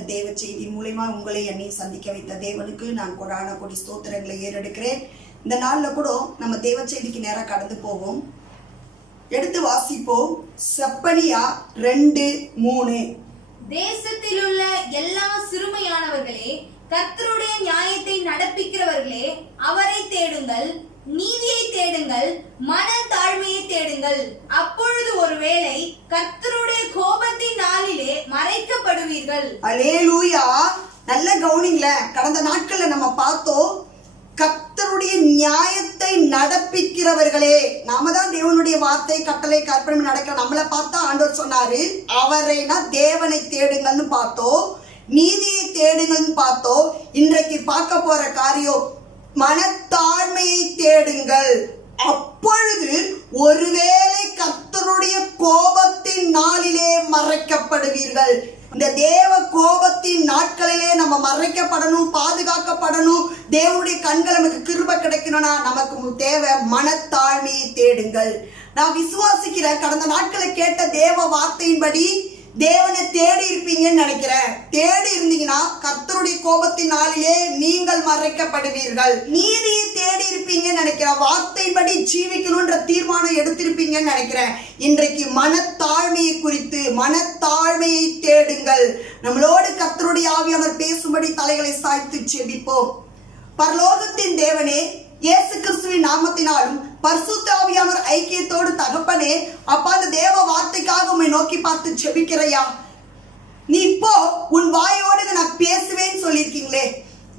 இந்த தேவ செய்தி மூலமா உங்களை என்னை சந்திக்க வைத்த தேவனுக்கு நான் கொடான கொடி ஸ்தோத்திரங்களை ஏறெடுக்கிறேன். இந்த நாளில் கூட நம்ம தேவ செய்திக்கு நேராக கடந்து போவோம். எடுத்து வாசிப்போம். செப்பனியா 2:3. தேசத்தில் உள்ள எல்லா சிறுமையானவர்களே, கர்த்தருடைய நியாயத்தை நடப்பிக்கிறவர்களே, அவரை தேடுங்கள், நீதியை தேடுங்கள், மன தாழ்மையை தேடுங்கள். அப்பொழுது ஒருவேளை கர்த்தருடைய கோபத்தின் நாளிலே மறைக்கப்படுவீர்கள். அல்லேலூயா. நல்ல கவனிங்கள. கடந்த நாட்கள்ல நம்ம பார்த்தோம், கர்த்தருடைய நியாயத்தை நடப்பிக்கிறவர்களே. நாம தான் தேவனுடைய வார்த்தை கட்டளை கற்பனை நடக்கிற நம்மளை பார்த்தா ஆண்டவர் சொன்னாரு, அவரைனா தேவனை தேடுங்கள்னு பார்த்தோம், நீதியை தேடுங்கள்னு பார்த்தோம். இன்றைக்கு பார்க்க போற காரியம் மனத்தாழ்மையை தேடுங்கள். அப்பொழுது ஒருவேளை கர்த்தருடைய கோபத்தின் நாளிலே மறைக்கப்படுவீர்கள். இந்த தேவ கோபத்தின் நாட்களிலே நம்ம மறைக்கப்படணும், பாதுகாக்கப்படணும். தேவனுடைய கண்கள் நமக்கு கிருபை கிடைக்கணும்னா நமக்கு தேவை மனத்தாழ்மையை தேடுங்கள். நான் விசுவாசிக்கிறேன், கடந்த நாட்களை கேட்ட தேவ வார்த்தையின்படி தேவனை தேடி இருப்பீங்கன்னு நினைக்கிறேன். தேடி இருந்தீங்கன்னா கர்த்தருடைய கோபத்தின் நாளிலே நீங்கள் மறைக்கப்படுவீர்கள். நீதியை தேடி இருப்பீங்கன்னு நினைக்கிறேன். வார்த்தையின்படி ஜீவிக்கணும்ன்ற தீர்மானம் எடுத்திருப்பீங்கன்னு நினைக்கிறேன். இன்றைக்கு மனத்தாழ்மையை குறித்து, மனத்தாழ்மையை தேடுங்கள். நம்மளோடு கர்த்தருடைய ஆவியானவர் பேசும்படி தலைகளை சாய்த்து செபிப்போம். பரலோகத்தின் தேவனே, இயேசு கிறிஸ்துவின் நாமத்தினாலும் பரிசுத்த ஆவியானவர் ஐக்கியத்தோடு தகப்பனே, அப்பா அந்த தேவ வார்த்தைக்காக உம்மை நோக்கி பார்த்து ஜெபிக்கிறையா. நீ இப்போ உன் வாயோடு நான் பேசுவேன்னு சொல்லியிருக்கீங்களே,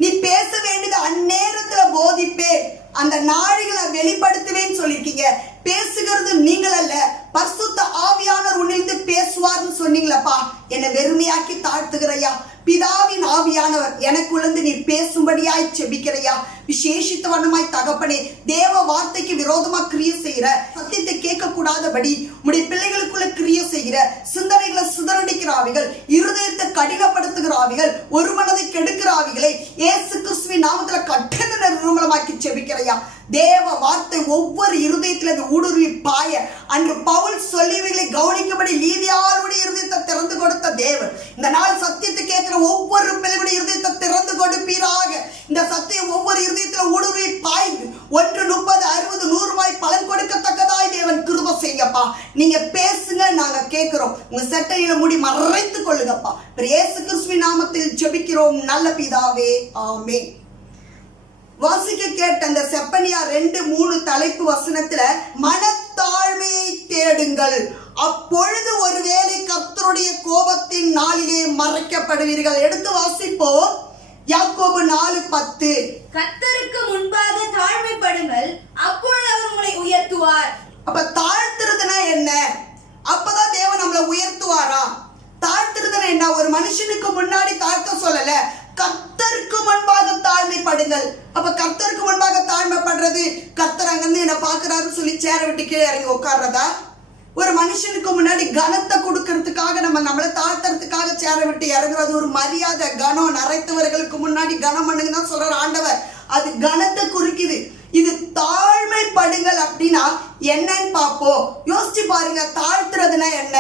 நீ பேச வேண்டியது அந்நேரத்துல போதிப்பேன், அந்த நாழிகளை வெளிப்படுத்துவேன்னு சொல்லியிருக்கீங்க. பேசுகிறது நீங்கள் அல்ல, பரிசுத்த ஆவியானவர் உன்னிலிருந்து பேசுவார்னு சொன்னீங்களப்பா. என்னை வெறுமையாக்கி தாழ்த்துகிறையா. பிதாவின் ஆவியானவர் எனக்குள்ளந்து நீ பேசும்படியாய் செபிக்கிறையா. விசேஷித்த வண்ணமாய் தகப்பனே, தேவ வார்த்தைக்கு விரோதமா கிரியை செய்கிற, சத்தியத்தை கேட்க கூடாதபடி உடைய பிள்ளைகளுக்குள்ள கிரியை செய்கிற, சிந்தனைகளை சிதறடிக்கிறாவிகள், இருதயத்தை கடினப்படுத்துகிற ஆவிகள், ஒரு மனதை கெடுக்கிற ஆவிகளை இயேசு கிறிஸ்துவின் நாமத்துல கட்டண நிர்மூலமாக்கி செபிக்கிறையா. தேவ வார்த்தை ஒவ்வொரு இருதயத்தில் அது ஊடுருவி பாய, அன்று பவுல் சொல்லியவைகளை கவனிக்கும்படி லீதியாளுடைய இருதயத்தை திறந்து கொடுத்த தேவன் இந்த நாள் சத்தியத்தை கேட்கிற ஒவ்வொரு பிள்ளைகளுடைய இருதயத்தை திறந்து கொடுப்பீராக. இந்த சத்தியம் ஒவ்வொரு இருதயத்தில் ஊடுருவி பாய்ந்து 1, 30, 60, 100 பலன் கொடுக்கத்தக்கதாய் தேவன் கிருபை செய்யப்பா. நீங்க பேசுங்க, நாங்க கேட்கிறோம். உங்க சட்டையில மூடி மறைத்துக் கொள்ளுங்கப்பா. இயேசு கிறிஸ்துவின் நாமத்தில் ஜெபிக்கிறோம் நல்ல பிதாவே, ஆமென். வாசிக்க கேட்ட அந்த செப்பனியா 2:3 தலைப்பு வசனத்துல மனத்தாழ்மையை தேடுங்கள், அப்பொழுது ஒருவேளை கர்த்தருடைய கோபத்தின் நாளிலே மறைக்கப்படுவீர்கள். எடுத்து வாசிப்போம். யாக்கோபு 4:10. கர்த்தருக்கு முன்பாக தாழ்மைப்படுங்கள், அப்பொழுது அவர் உங்களை உயர்த்துவார். அப்ப தாழ்த்துறதுனா என்ன? அப்பதான் தேவன் நம்மளை உயர்த்துவாரா? தாழ்த்துறதுனா என்ன? ஒரு மனுஷனுக்கு முன்னாடி தாழ்த்த சொல்லல, கர்த்தருக்கு முன்பாக தாழ்மைப்படுங்கள். அப்ப கர்த்தருக்கு முன்பாக தாழ்மைப்படுறது, கர்த்தர் அங்கிருந்து என்ன பாக்குறாருன்னு சொல்லி சேர விட்டு கீழே இறங்கி உட்கார்றதா? ஒரு மனுஷனுக்கு முன்னாடி கனத்தை கொடுக்கறதுக்காக நம்மளை தாழ்த்துறதுக்காக சேர விட்டு இறங்குறது ஒரு மரியாதை, கனம். நிறைத்தவர்களுக்கு முன்னாடி கனம் பண்ணுங்க தான் சொல்ற ஆண்டவர். அது கனத்தை குறிக்குது. இது தாழ்மைப்படுங்கள் அப்படின்னா என்னன்னு பார்ப்போம். யோசிச்சு பாருங்க, தாழ்த்துறதுனா என்ன?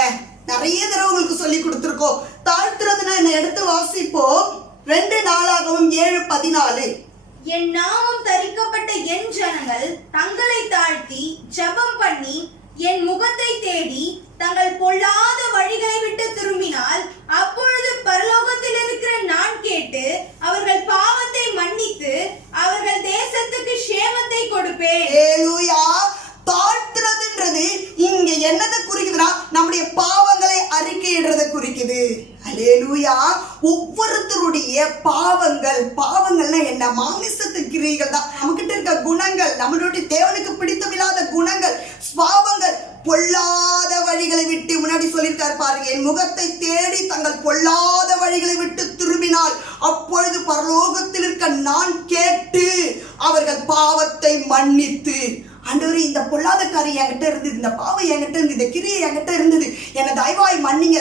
நிறைய தடவை உங்களுக்கு சொல்லி கொடுத்துருக்கோம். தாழ்த்துறதுனா என்ன? எடுத்து வாசிப்போம். 2 நாளாகவும் 7:14. என் நாமம் தரிக்கப்பட்ட என் ஜனங்கள் தங்களை தாழ்த்தி ஜெபம் பண்ணி என் முகத்தை தேடி தங்கள் பொல்லாத வழிகளை விட்டு திரும்பினால், அப்பொழுது பரலோகத்தில் இருக்கிற நான் கேட்டு அவர்கள் பாவத்தை மன்னித்து அவர்கள் தேசத்துக்கு சேமத்தை கொடுப்பேன். ஹல்லேலூயா. தாழ்த்துறதுன்றது இங்க என்னதை குறிக்குதுன்னா நம்முடைய பாவங்களை அறிக்கையிடுறதை குறிக்குது. ஹல்லேலூயா. ஒவ்வொருத்தருடைய பாவங்கள்னா என்ன? மாமிசத்து கிரியைகள் தான். நம்மகிட்ட இருக்க குணங்கள், நம்மளுடைய தேவனுக்கு பிடித்தமில்லாத குணங்கள், பாவங்கள், பொல்லாத வழிகளை விட்டு, முன்னாடி சொல்லியிருக்காரு பாருங்க, என் முகத்தை தேடி தங்கள் பொல்லாத வழிகளை விட்டு திரும்பினால் அப்பொழுது பரலோகத்தில் இருக்க நான் கேட்டு அவர்கள் பாவத்தை மன்னித்து. ஆண்டவரே, இந்த பொல்லாத காரியம் என்கிட்ட இருந்தது, இந்த பாவம் என்கிட்ட இருந்தது, இந்த கிரியை என்கிட்ட இருந்தது, என்னை தயவாய் மன்னிங்க,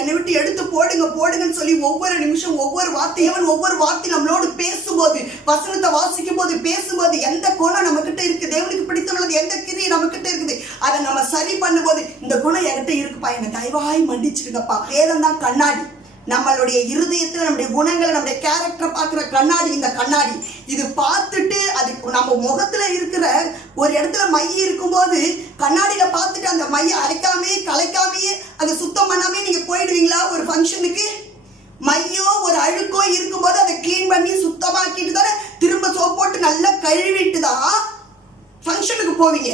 என்னை விட்டு எடுத்து போடுங்கன்னு சொல்லி ஒவ்வொரு நிமிஷம் ஒவ்வொரு வார்த்தையும் ஒவ்வொரு வார்த்தை நம்மளோடு பேசும்போது, வசனத்தை வாசிக்கும் போது பேசும்போது, எந்த குணம் நம்ம கிட்ட இருக்கு, தேவனுக்கு பிடித்தவளது எந்த கிரியை நம்ம கிட்ட இருக்குது, அதை நம்ம சரி பண்ணும்போது இந்த குணம் என்கிட்ட இருக்குப்பா, என்னை தயவாய் மன்னிச்சிருங்கப்பா. வேதம் தான் கண்ணாடி. நம்மளுடைய இருதயத்துல நம்முடைய குணங்களை நம்முடைய கேரக்டரை பார்க்கிற கண்ணாடி இந்த கண்ணாடி. இது பார்த்துட்டு அது நம்ம முகத்துல இருக்கிற ஒரு இடத்துல மை இருக்கும்போது கண்ணாடியில பார்த்துட்டு அந்த மையை அரைக்காமே கலைக்காமையே அதை சுத்தம் பண்ணாமே நீங்க போயிடுவீங்களா? ஒரு ஃபங்க்ஷனுக்கு மையோ ஒரு அழுக்கோ இருக்கும்போது அதை கிளீன் பண்ணி சுத்தமாக்கிட்டு தானே திரும்ப சோப் போட்டு நல்லா கழுவிட்டு தான் ஃபங்க்ஷனுக்கு போவீங்க.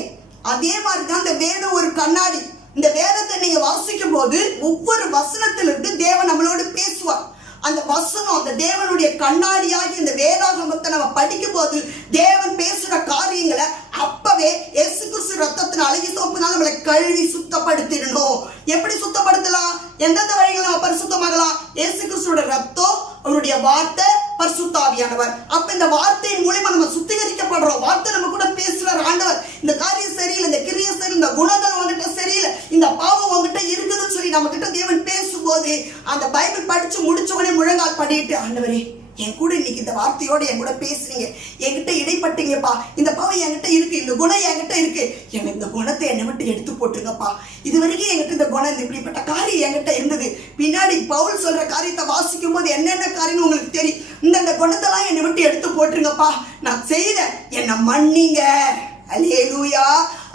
அதே மாதிரி தான் இந்த வேதம் ஒரு கண்ணாடி. இந்த வேதத்தை நீங்க வாசிக்கும் போது ஒவ்வொரு வசனத்திலிருந்து தேவன் நம்மளோடு பேசுவார். அந்த வசனம் அந்த தேவனுடைய கண்ணாடியாகி இந்த வேதாகமத்தை நம்ம படிக்கும் போது தேவன் பேசுற காரியங்களை அப்பவே இயேசு கிறிஸ்து ரத்தத்தின் அழகி சோப்புனால நம்மளை கழுவி சுத்தப்படுத்திடணும். எப்படி சுத்தப்படுத்தலாம்? எந்தெந்த வழிகளை நம்ம பரிசுத்தமாகலாம்? இயேசு கிறிஸ்துவோட ரத்தம், அவருடைய வார்த்தை, பரிசுத்த ஆவியானவர். அப்ப இந்த வார்த்தையின் மூலமா நம்ம சுத்திகரிக்கப்படுறோம். வார்த்தை நம்ம கூட பேசுறார் ஆண்டவர். இந்த காரியம் சரியில்லை, இந்த கிரியை சரியில்லை, இந்த குணங்கள் உங்ககிட்ட சரியில்லை, இந்த பாவம் உங்ககிட்ட இருக்குதுன்னு சொல்லி நம்ம கிட்ட தேவன் பேசும்போது அந்த பைபிள் படிச்சு முடிச்ச உடனே முழங்கால் படிட்டு, ஆண்டவரே என் கூட இன்னைக்கு இந்த வார்த்தையோட என் கூட பேசுறீங்க, என்கிட்ட இடைப்பட்டீங்கப்பா, இந்த பாவம் என்கிட்ட இருக்கு, இந்த குணம் என்கிட்ட இருக்கு, எனக்கு இந்த குணத்தை என்னை விட்டு எடுத்து போட்டுருங்கப்பா. இது வரைக்கும் என்கிட்ட இந்த குணம் இப்படிப்பட்ட காரியம் என்கிட்ட இருந்தது. பின்னாடி பவுல் சொல்ற காரியத்தை வாசிக்கும் போது என்னென்ன காரியம் உங்களுக்கு தெரியும். இந்த குணத்தெல்லாம் என்னை விட்டு எடுத்து போட்டுருங்கப்பா, நான் செய்த என்னை மன்னிங்க. அல்லேலூயா.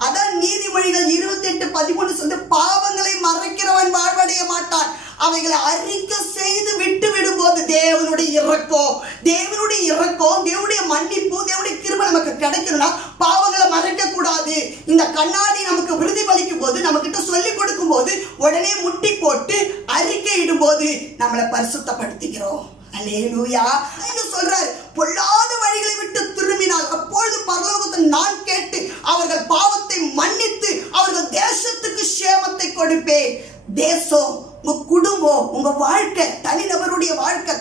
அதான் நீதிமொழிகள் 28:13 சொல்லி, பாவங்களை மறைக்கிறவன் வாழ்வடைய மாட்டான், அவைகளை அறிக்கை செய்து விட்டு விடும்போது தேவனுடைய இரக்கம், தேவனுடைய மன்னிப்பு, தேவனுடைய கிருபை நமக்கு கிடைக்கணும்னா பாவங்களை மறைக்க கூடாது. இந்த கண்ணாடி நமக்கு பிரதிபலிக்கும் போது, நம்ம கிட்ட சொல்லி கொடுக்கும் போது உடனே முட்டி போட்டு அறிக்கை இடும் போது நம்மளை பரிசுத்தப்படுத்திக்கிறோம். அல்லேலூயா. சொல்றாரு, பொல்லாத வழிகளை விட்டு திரும்பினால் அப்பொழுது பரலோகத்தை நான் கேட்டு அவர்கள் பாவத்தை மன்னித்து அவர்கள் தேசத்துக்கு சேமத்தை கொடுப்பேன். தேசம், உங்க குடும்பம், உங்க வாழ்க்கை, தனிநபருடைய வாழ்க்கை,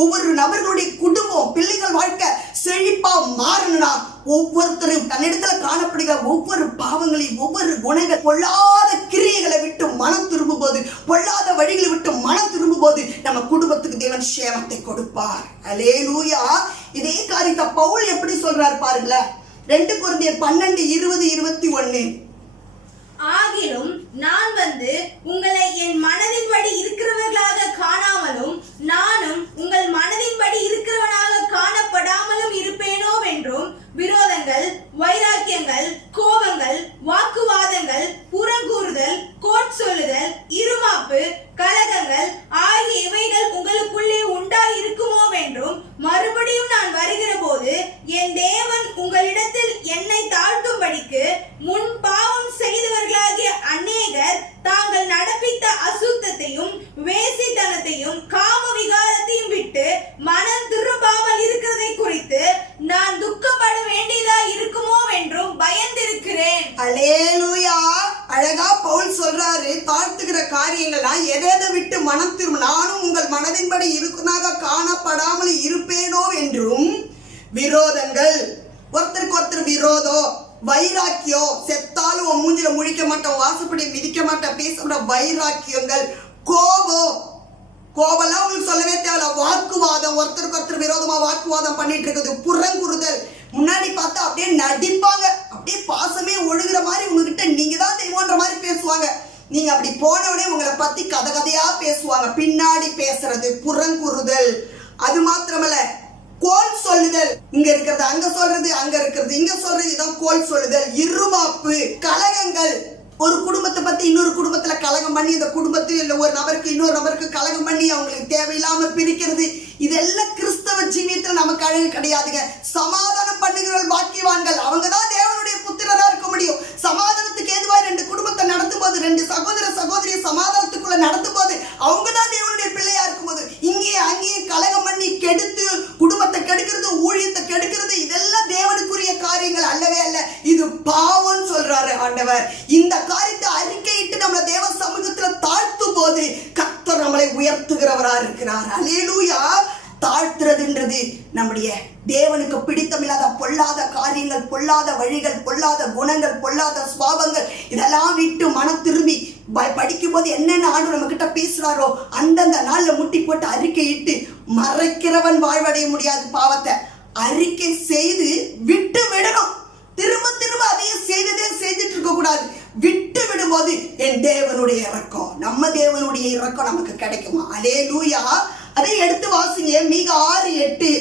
ஒவ்வொரு நபர்களுடைய குடும்பம், பிள்ளைகள் வாழ்க்கை செழிப்பா மாறணும்னா ஒவ்வொருத்தரும் தன்னிடத்துல காணப்படுகிற ஒவ்வொரு பாவங்களையும், ஒவ்வொரு குணங்கள், பொல்லாத கிரியைகளை விட்டு மனம் திரும்பும் போது, பொல்லாத வழிகளை விட்டு மனம் திரும்பும் போது நம்ம குடும்பத்துக்கு தேவன் சேமத்தை கொடுப்பார். அல்லேலூயா. இதே காரியத்தை பவுல் எப்படி சொல்றாரு பாருங்களேன். 2 கொரிந்தியர் 12:20-21. ஆகிலும் நான் வந்து உங்களை என் மனதின்படி இருக்கிறவர்களாக காணாமலும் நானும் உங்கள் மனதின்படி இருக்கிறவனாக காணப்படாமலும் இருப்பேனோவென்றும் விரோதங்கள், வைராக்கியங்கள், கோபங்கள், வாக்குவாதங்கள், புறங்கூறுதல், கோட் சொல்லுதல், இருமாப்பு, கலகங்கள் ஆகிய இவைகள் உங்களுக்குள்ளே உண்டாயிருக்குமோவென்றும் மறுபடியும் நான் வருகிற போது என் தேவன் உங்களிடத்தில் என்னை தாழ்த்தும்படிக்கு முன் பாவம் செய்தவர்களாகிய அநேகர் தாங்கள் நடப்பித்த அசுத்தத்தையும் வேசித்தனத்தையும் காம விகாரத்தையும் விட்டு மனம் திரும்பாமல் இருக்கிறதை குறித்து நான் துக்கப்பட வேண்டியதா இருக்குமோ என்றும் பயந்திருக்கிறேன். அல்லேலூயா. அழகா பவுல் சொல்றாரு, தாழ்த்துகிற காரியங்கள்லாம் எதை விட்டு மனம் திரும்ப, நானும் உங்கள் மனதின்படி இருக்குனாக காணப்படாமல் இருப்பேனோ என்றும் விரோதங்கள், ஒருத்தருக்கு ஒருத்தர் விரோதம், வைராக்கியம், செத்தாலும் உன் மூஞ்சில முழிக்க மாட்டோம், வாசப்படி மிதிக்க மாட்டோம், பேசப்பட வைராக்கியங்கள், கோபம்லாம் உங்களுக்கு சொல்லவே தேவையில்ல, வாக்குவாதம், ஒருத்தருக்கு ஒருத்தர் விரோதமா வாக்குவாதம் பண்ணிட்டு இருக்குது, புறங்குறுதல், முன்னாடி பார்த்தா அப்படியே நடிப்பாங்க, அப்படியே பாசமே ஒழுகுற மாதிரி உங்ககிட்ட நீங்க தான் தெய்வம்ன்ற மாதிரி பேசுவாங்க. நீங்க அப்படி போனவுடனே உங்களை பத்தி கதையா பேசுவாங்க. பின்னாடி பேசுறது புறங்குறுதல். அது மாத்திரமல்ல, கோல் சொல்லுதல், இங்க இருக்கிறது அங்க சொல்றது, அங்க இருக்கிறது இங்க சொல்றது, இதான் கோல் சொல்லுதல். இருமாப்பு, கலகங்கள், ஒரு குடும்பத்தை பத்தி இன்னொரு குடும்பத்துல கலகம் பண்ணி, இந்த குடும்பத்தில் இல்ல ஒரு நபருக்கு இன்னொரு நபருக்கு கலகம் பண்ணி அவங்களுக்கு தேவையில்லாம பிரிக்கிறது, இதெல்லாம் கிறிஸ்தவ ஜீவியத்துல நமக்கு அழகு கிடையாதுங்க. சமாதானம் பண்ணுகிறவர்கள் பாக்கியவான்கள், அவங்கதான் தேவனுடைய புத்திரரா இருக்க முடியும். சமாதானத்துக்கு ஏதுவாய் 2 குடும்பத்தை நடத்தும் போது, 2 சகோதர சகோதரியை சமாதானத்துக்குள்ள நடத்தும் போது அவங்கதான் தேவனுடைய பிள்ளையா இருக்கும் போது, இங்கே அங்கேயே கலகம் பண்ணி கெடுத்து குடும்பத்தை கெடுக்கிறது, ஊழியத்தை கெடுக்கிறது, இதெல்லாம் தேவனுக்குரிய காரியங்கள் அல்லவே அல்ல. இது பாவம் சொல்றாரு ஆண்டவர். இந்த காரியத்தை அறிக்கையிட்டு நம்மள தேவ சமூகத்துல தாழ்த்தும் போது கர்த்தர் நம்மளை உயர்த்துகிறவரா இருக்கிறார். அல்லேலூயா. தாழ்த்துறதுன்றது நம்முடைய தேவனுக்கு பிடித்தமில்லாத பொல்லாத காரியங்கள், பொல்லாத வழிகள், பொல்லாத குணங்கள், பொல்லாத சுபாவங்கள் இதெல்லாம் விட்டு மனம் திரும்பி படிக்கும் போது என்னென்ன ஆண்டு நம்ம கிட்ட பேசுறாரோ அந்தந்த நாள்ல முட்டி போட்டு அறிக்கையிட்டு, மறைக்கிறவன் வாழ்வடைய முடியாது. பாவத்தை அறிக்கை செய்து விட்டு விடணும். திரும்ப திரும்ப அதையே செய்துட்டு இருக்க கூடாது. விட்டு விடும்போது என் தேவனுடைய இரக்கம், நம்ம தேவனுடைய இரக்கம் நமக்கு கிடைக்குமா? அல்லேலூயா. அதை எடுத்து வாசிங்க, மீகா 6:8.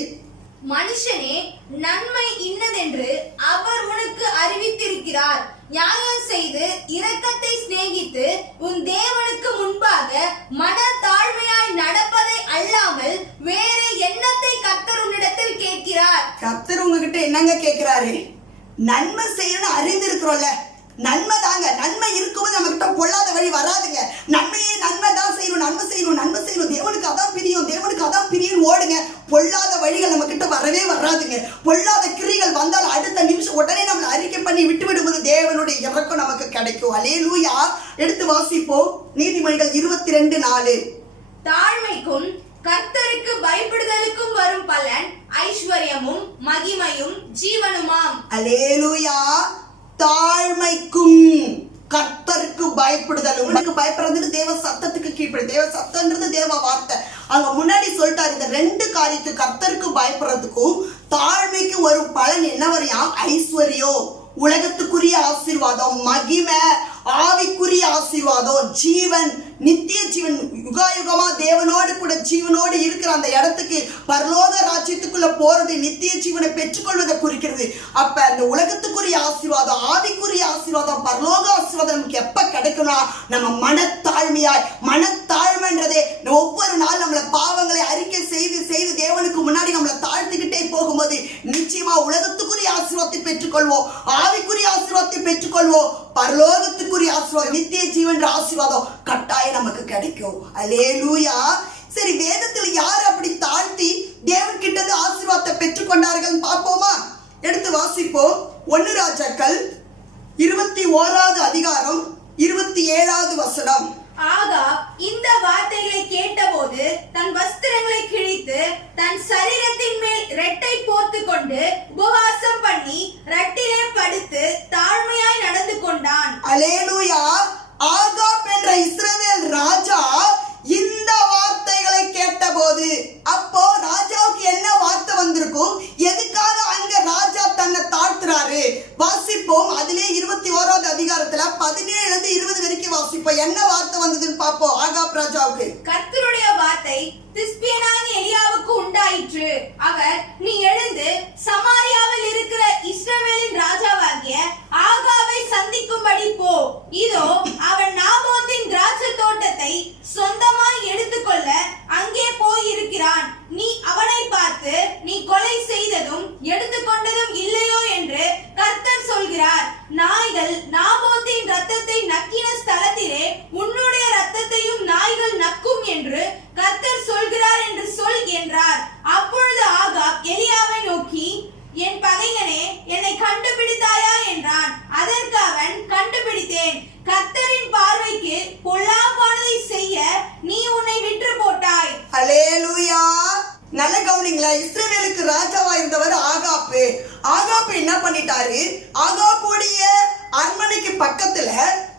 மனுஷனே, நன்மை இன்னதென்று அவர் உனக்கு அறிவித்திருக்கிறார். நியாயம் செய்து இரக்கத்தை சிநேகித்து உன் தேவனுக்கு முன்பாக மன தாழ்மையாய் நடப்பதை அல்லாமல் வேறு எண்ணத்தை கர்த்தர் உன்னிடத்தில் கேட்கிறார். கர்த்தர் உங்ககிட்ட என்னங்க கேட்கிறாரு? நன்மை செய்யணும் அறிந்திருக்கிறோம்ல, நன்மை தாங்க. நன்மை இருக்கும்போது நம்ம கிட்ட பொல்லாத வழி வராதுங்க. நன்மையே நன்மை தான் செய்யணும், நன்மை செய்யணும், நன்மை செய்யணும், தேவனுக்கு அதான் பிரியும், தேவனுக்கு அதான் பிரியும் ஓடுங்க. பொல்லாத வழிகள் நம்ம கிட்ட வரவே வராதுங்க. பொல்லாத கிரிகள் வந்தால் அடுத்த நிமிஷம் உடனே நம்மளை அறிக்கை பண்ணி விட்டு விடும்போது தேவனுடைய இரக்கம் நமக்கு கிடைக்கும். அல்லேலூயா. எடுத்து வாசிப்போம், நீதிமொழிகள் 22:4. தாழ்மைக்கும் கர்த்தருக்கு பயப்படுதலுக்கும் வரும் பலன் ஐஸ்வர்யமும் மகிமையும் ஜீவனுமாம். அல்லேலூயா. தாழ்மைக்கும் கர்த்தருக்கு பயப்படுதலும். உங்களுக்கு பயப்படுறது தேவ சத்தத்துக்கு கீழ்ப்படி. தேவ சத்தம்ன்றது தேவ வார்த்தை. அங்க முன்னாடி சொல்லிட்டாரு, இந்த 2 காரியத்துக்கு, கர்த்தருக்கு பயப்படுறதுக்கும் தாழ்மைக்கும் வரும் பலன் என்ன வரையா? ஐஸ்வர்யம், உலகத்துக்குரிய ஆசீர்வாதம், மகிமை, ஆவிக்குரிய ஆசீர்வாதம், ஜீவன், நித்திய ஜீவன், யுகாயுகமா தேவனோடு கூட ஜீவனோடு இருக்கிற அந்த இடத்துக்கு, பரலோக ராஜ்யத்துக்குள்ள போறது நித்திய ஜீவனை பெற்றுக்கொள்வதை குறிக்கிறது. அப்ப அந்த உலகத்துக்குரிய ஆசீர்வாதம், ஆவிக்குரிய ஆசீர்வாதம், பரலோக ஆசீர்வாதம் நமக்கு எப்ப கிடைக்கும்னா நம்ம மனத்தாழ்மையாய். மனத்தாழ்மைன்றதே ஒவ்வொரு நாள் நம்மள பாவங்களை அறிக்கை செய்து செய்து தேவனுக்கு முன்னாடி நம்மளை தாழ்த்திக்கிட்டே போகும்போது நிச்சயமா உலகத்துக்குரிய ஆசீர்வாதத்தை பெற்றுக்கொள்வோம், ஆவிக்குரிய ஆசீர்வாதத்தை பெற்றுக்கொள்வோம், பரலோகத்துக்குரிய ஆசீர்வாதம், நித்திய ஜீவன் ஆசீர்வாதம் கட்டாயம் நமக்கு கிடைக்கும். அல்லேலூயா. சரி, வேதத்துல யார் அப்படி தாழ்த்தி தேவன் கிட்ட ஆசீர்வாதத்தை பெற்றுக்கொண்டார்கள் பார்ப்போமா? எடுத்து வாசிப்போம். 1 ராஜாக்கள் 21வது அதிகாரம் 27வது வசனம். ஆகாப் இந்த வார்த்தைகளை கேட்டபோது தன் வஸ்திரங்களை கிழித்து தன் சரீரத்தின் மேல் ரெட்டை போர்த்து கொண்டு உபவாசம் பண்ணி ரட்டிலே படுத்து தாழ்மையாய் நடந்து கொண்டான். அல்லேலூயா. ஆகாப் என்ற இஸ்ரவேல் ராஜா இந்த வார்த்தைகளை கேட்டபோது, அப்போ ராஜாவுக்கு என்ன வார்த்தை வந்திருக்கும்? எதுக்காக அங்க ராஜா தன்னை தாழ்த்துறாரு? வாசிப்போம். அதிலே 21வது அதிகாரத்துல 17-20 வரைக்கும் வாசிப்போம். என்ன வார்த்தை வந்ததுன்னு பார்ப்போம். ஆகாப் ராஜாவுக்கு கர்த்தருடைய வார்த்தை திஸ்பியனாகிய எலியாவுக்கு உண்டாயிற்று. அவர், நீ எழுந்து சமாரியாவில் இருக்கிற இஸ்ரவேலின் ராஜாவாகிய ஆகாபை சந்திக்கும்படி போ. இதோ அவன் நாபோத்தின் திராட்சை தோட்டத்தை சொந்தமாய் எடுத்துக்கொள்ள அங்கே போயிருக்கிறான். நீ அவனை பார்த்து, நீ கொலை செய்ததும் எடுத்துக்கொண்டதும் இல்லையோ என்று கர்த்தர் சொல்கிறார். நாய்கள் நாபோத்தின் இரத்தத்தை நக்கின ஸ்தலத்திலே உன்னுடைய இரத்தத்தையும் நாய்கள் நக்கும் என்று கர்த்தர் சொல்கிறார் என்று சொல் என்றார். அப்பொழுது ஆகாப் எலியாவை நோக்கி, என் பகைஞனே, என்னை கண்டுபிடித்தாயா என்றான். அதற்கு அவன், கண்டுபிடித்தேன். கர்த்தரின் பார்வைக்கு பொல்லாப்பானதை செய்ய நீ உன்னை விற்று போட்டாய். அல்லேலூயா. நல்ல கவனிங்களா. இஸ்ரவேலுக்கு ராஜாவா இருந்தவர் ஆகாப்பு. ஆகாப்பு என்ன பண்ணிட்டாரு? ஆகாப்புடைய அரண்மனைக்கு பக்கத்துல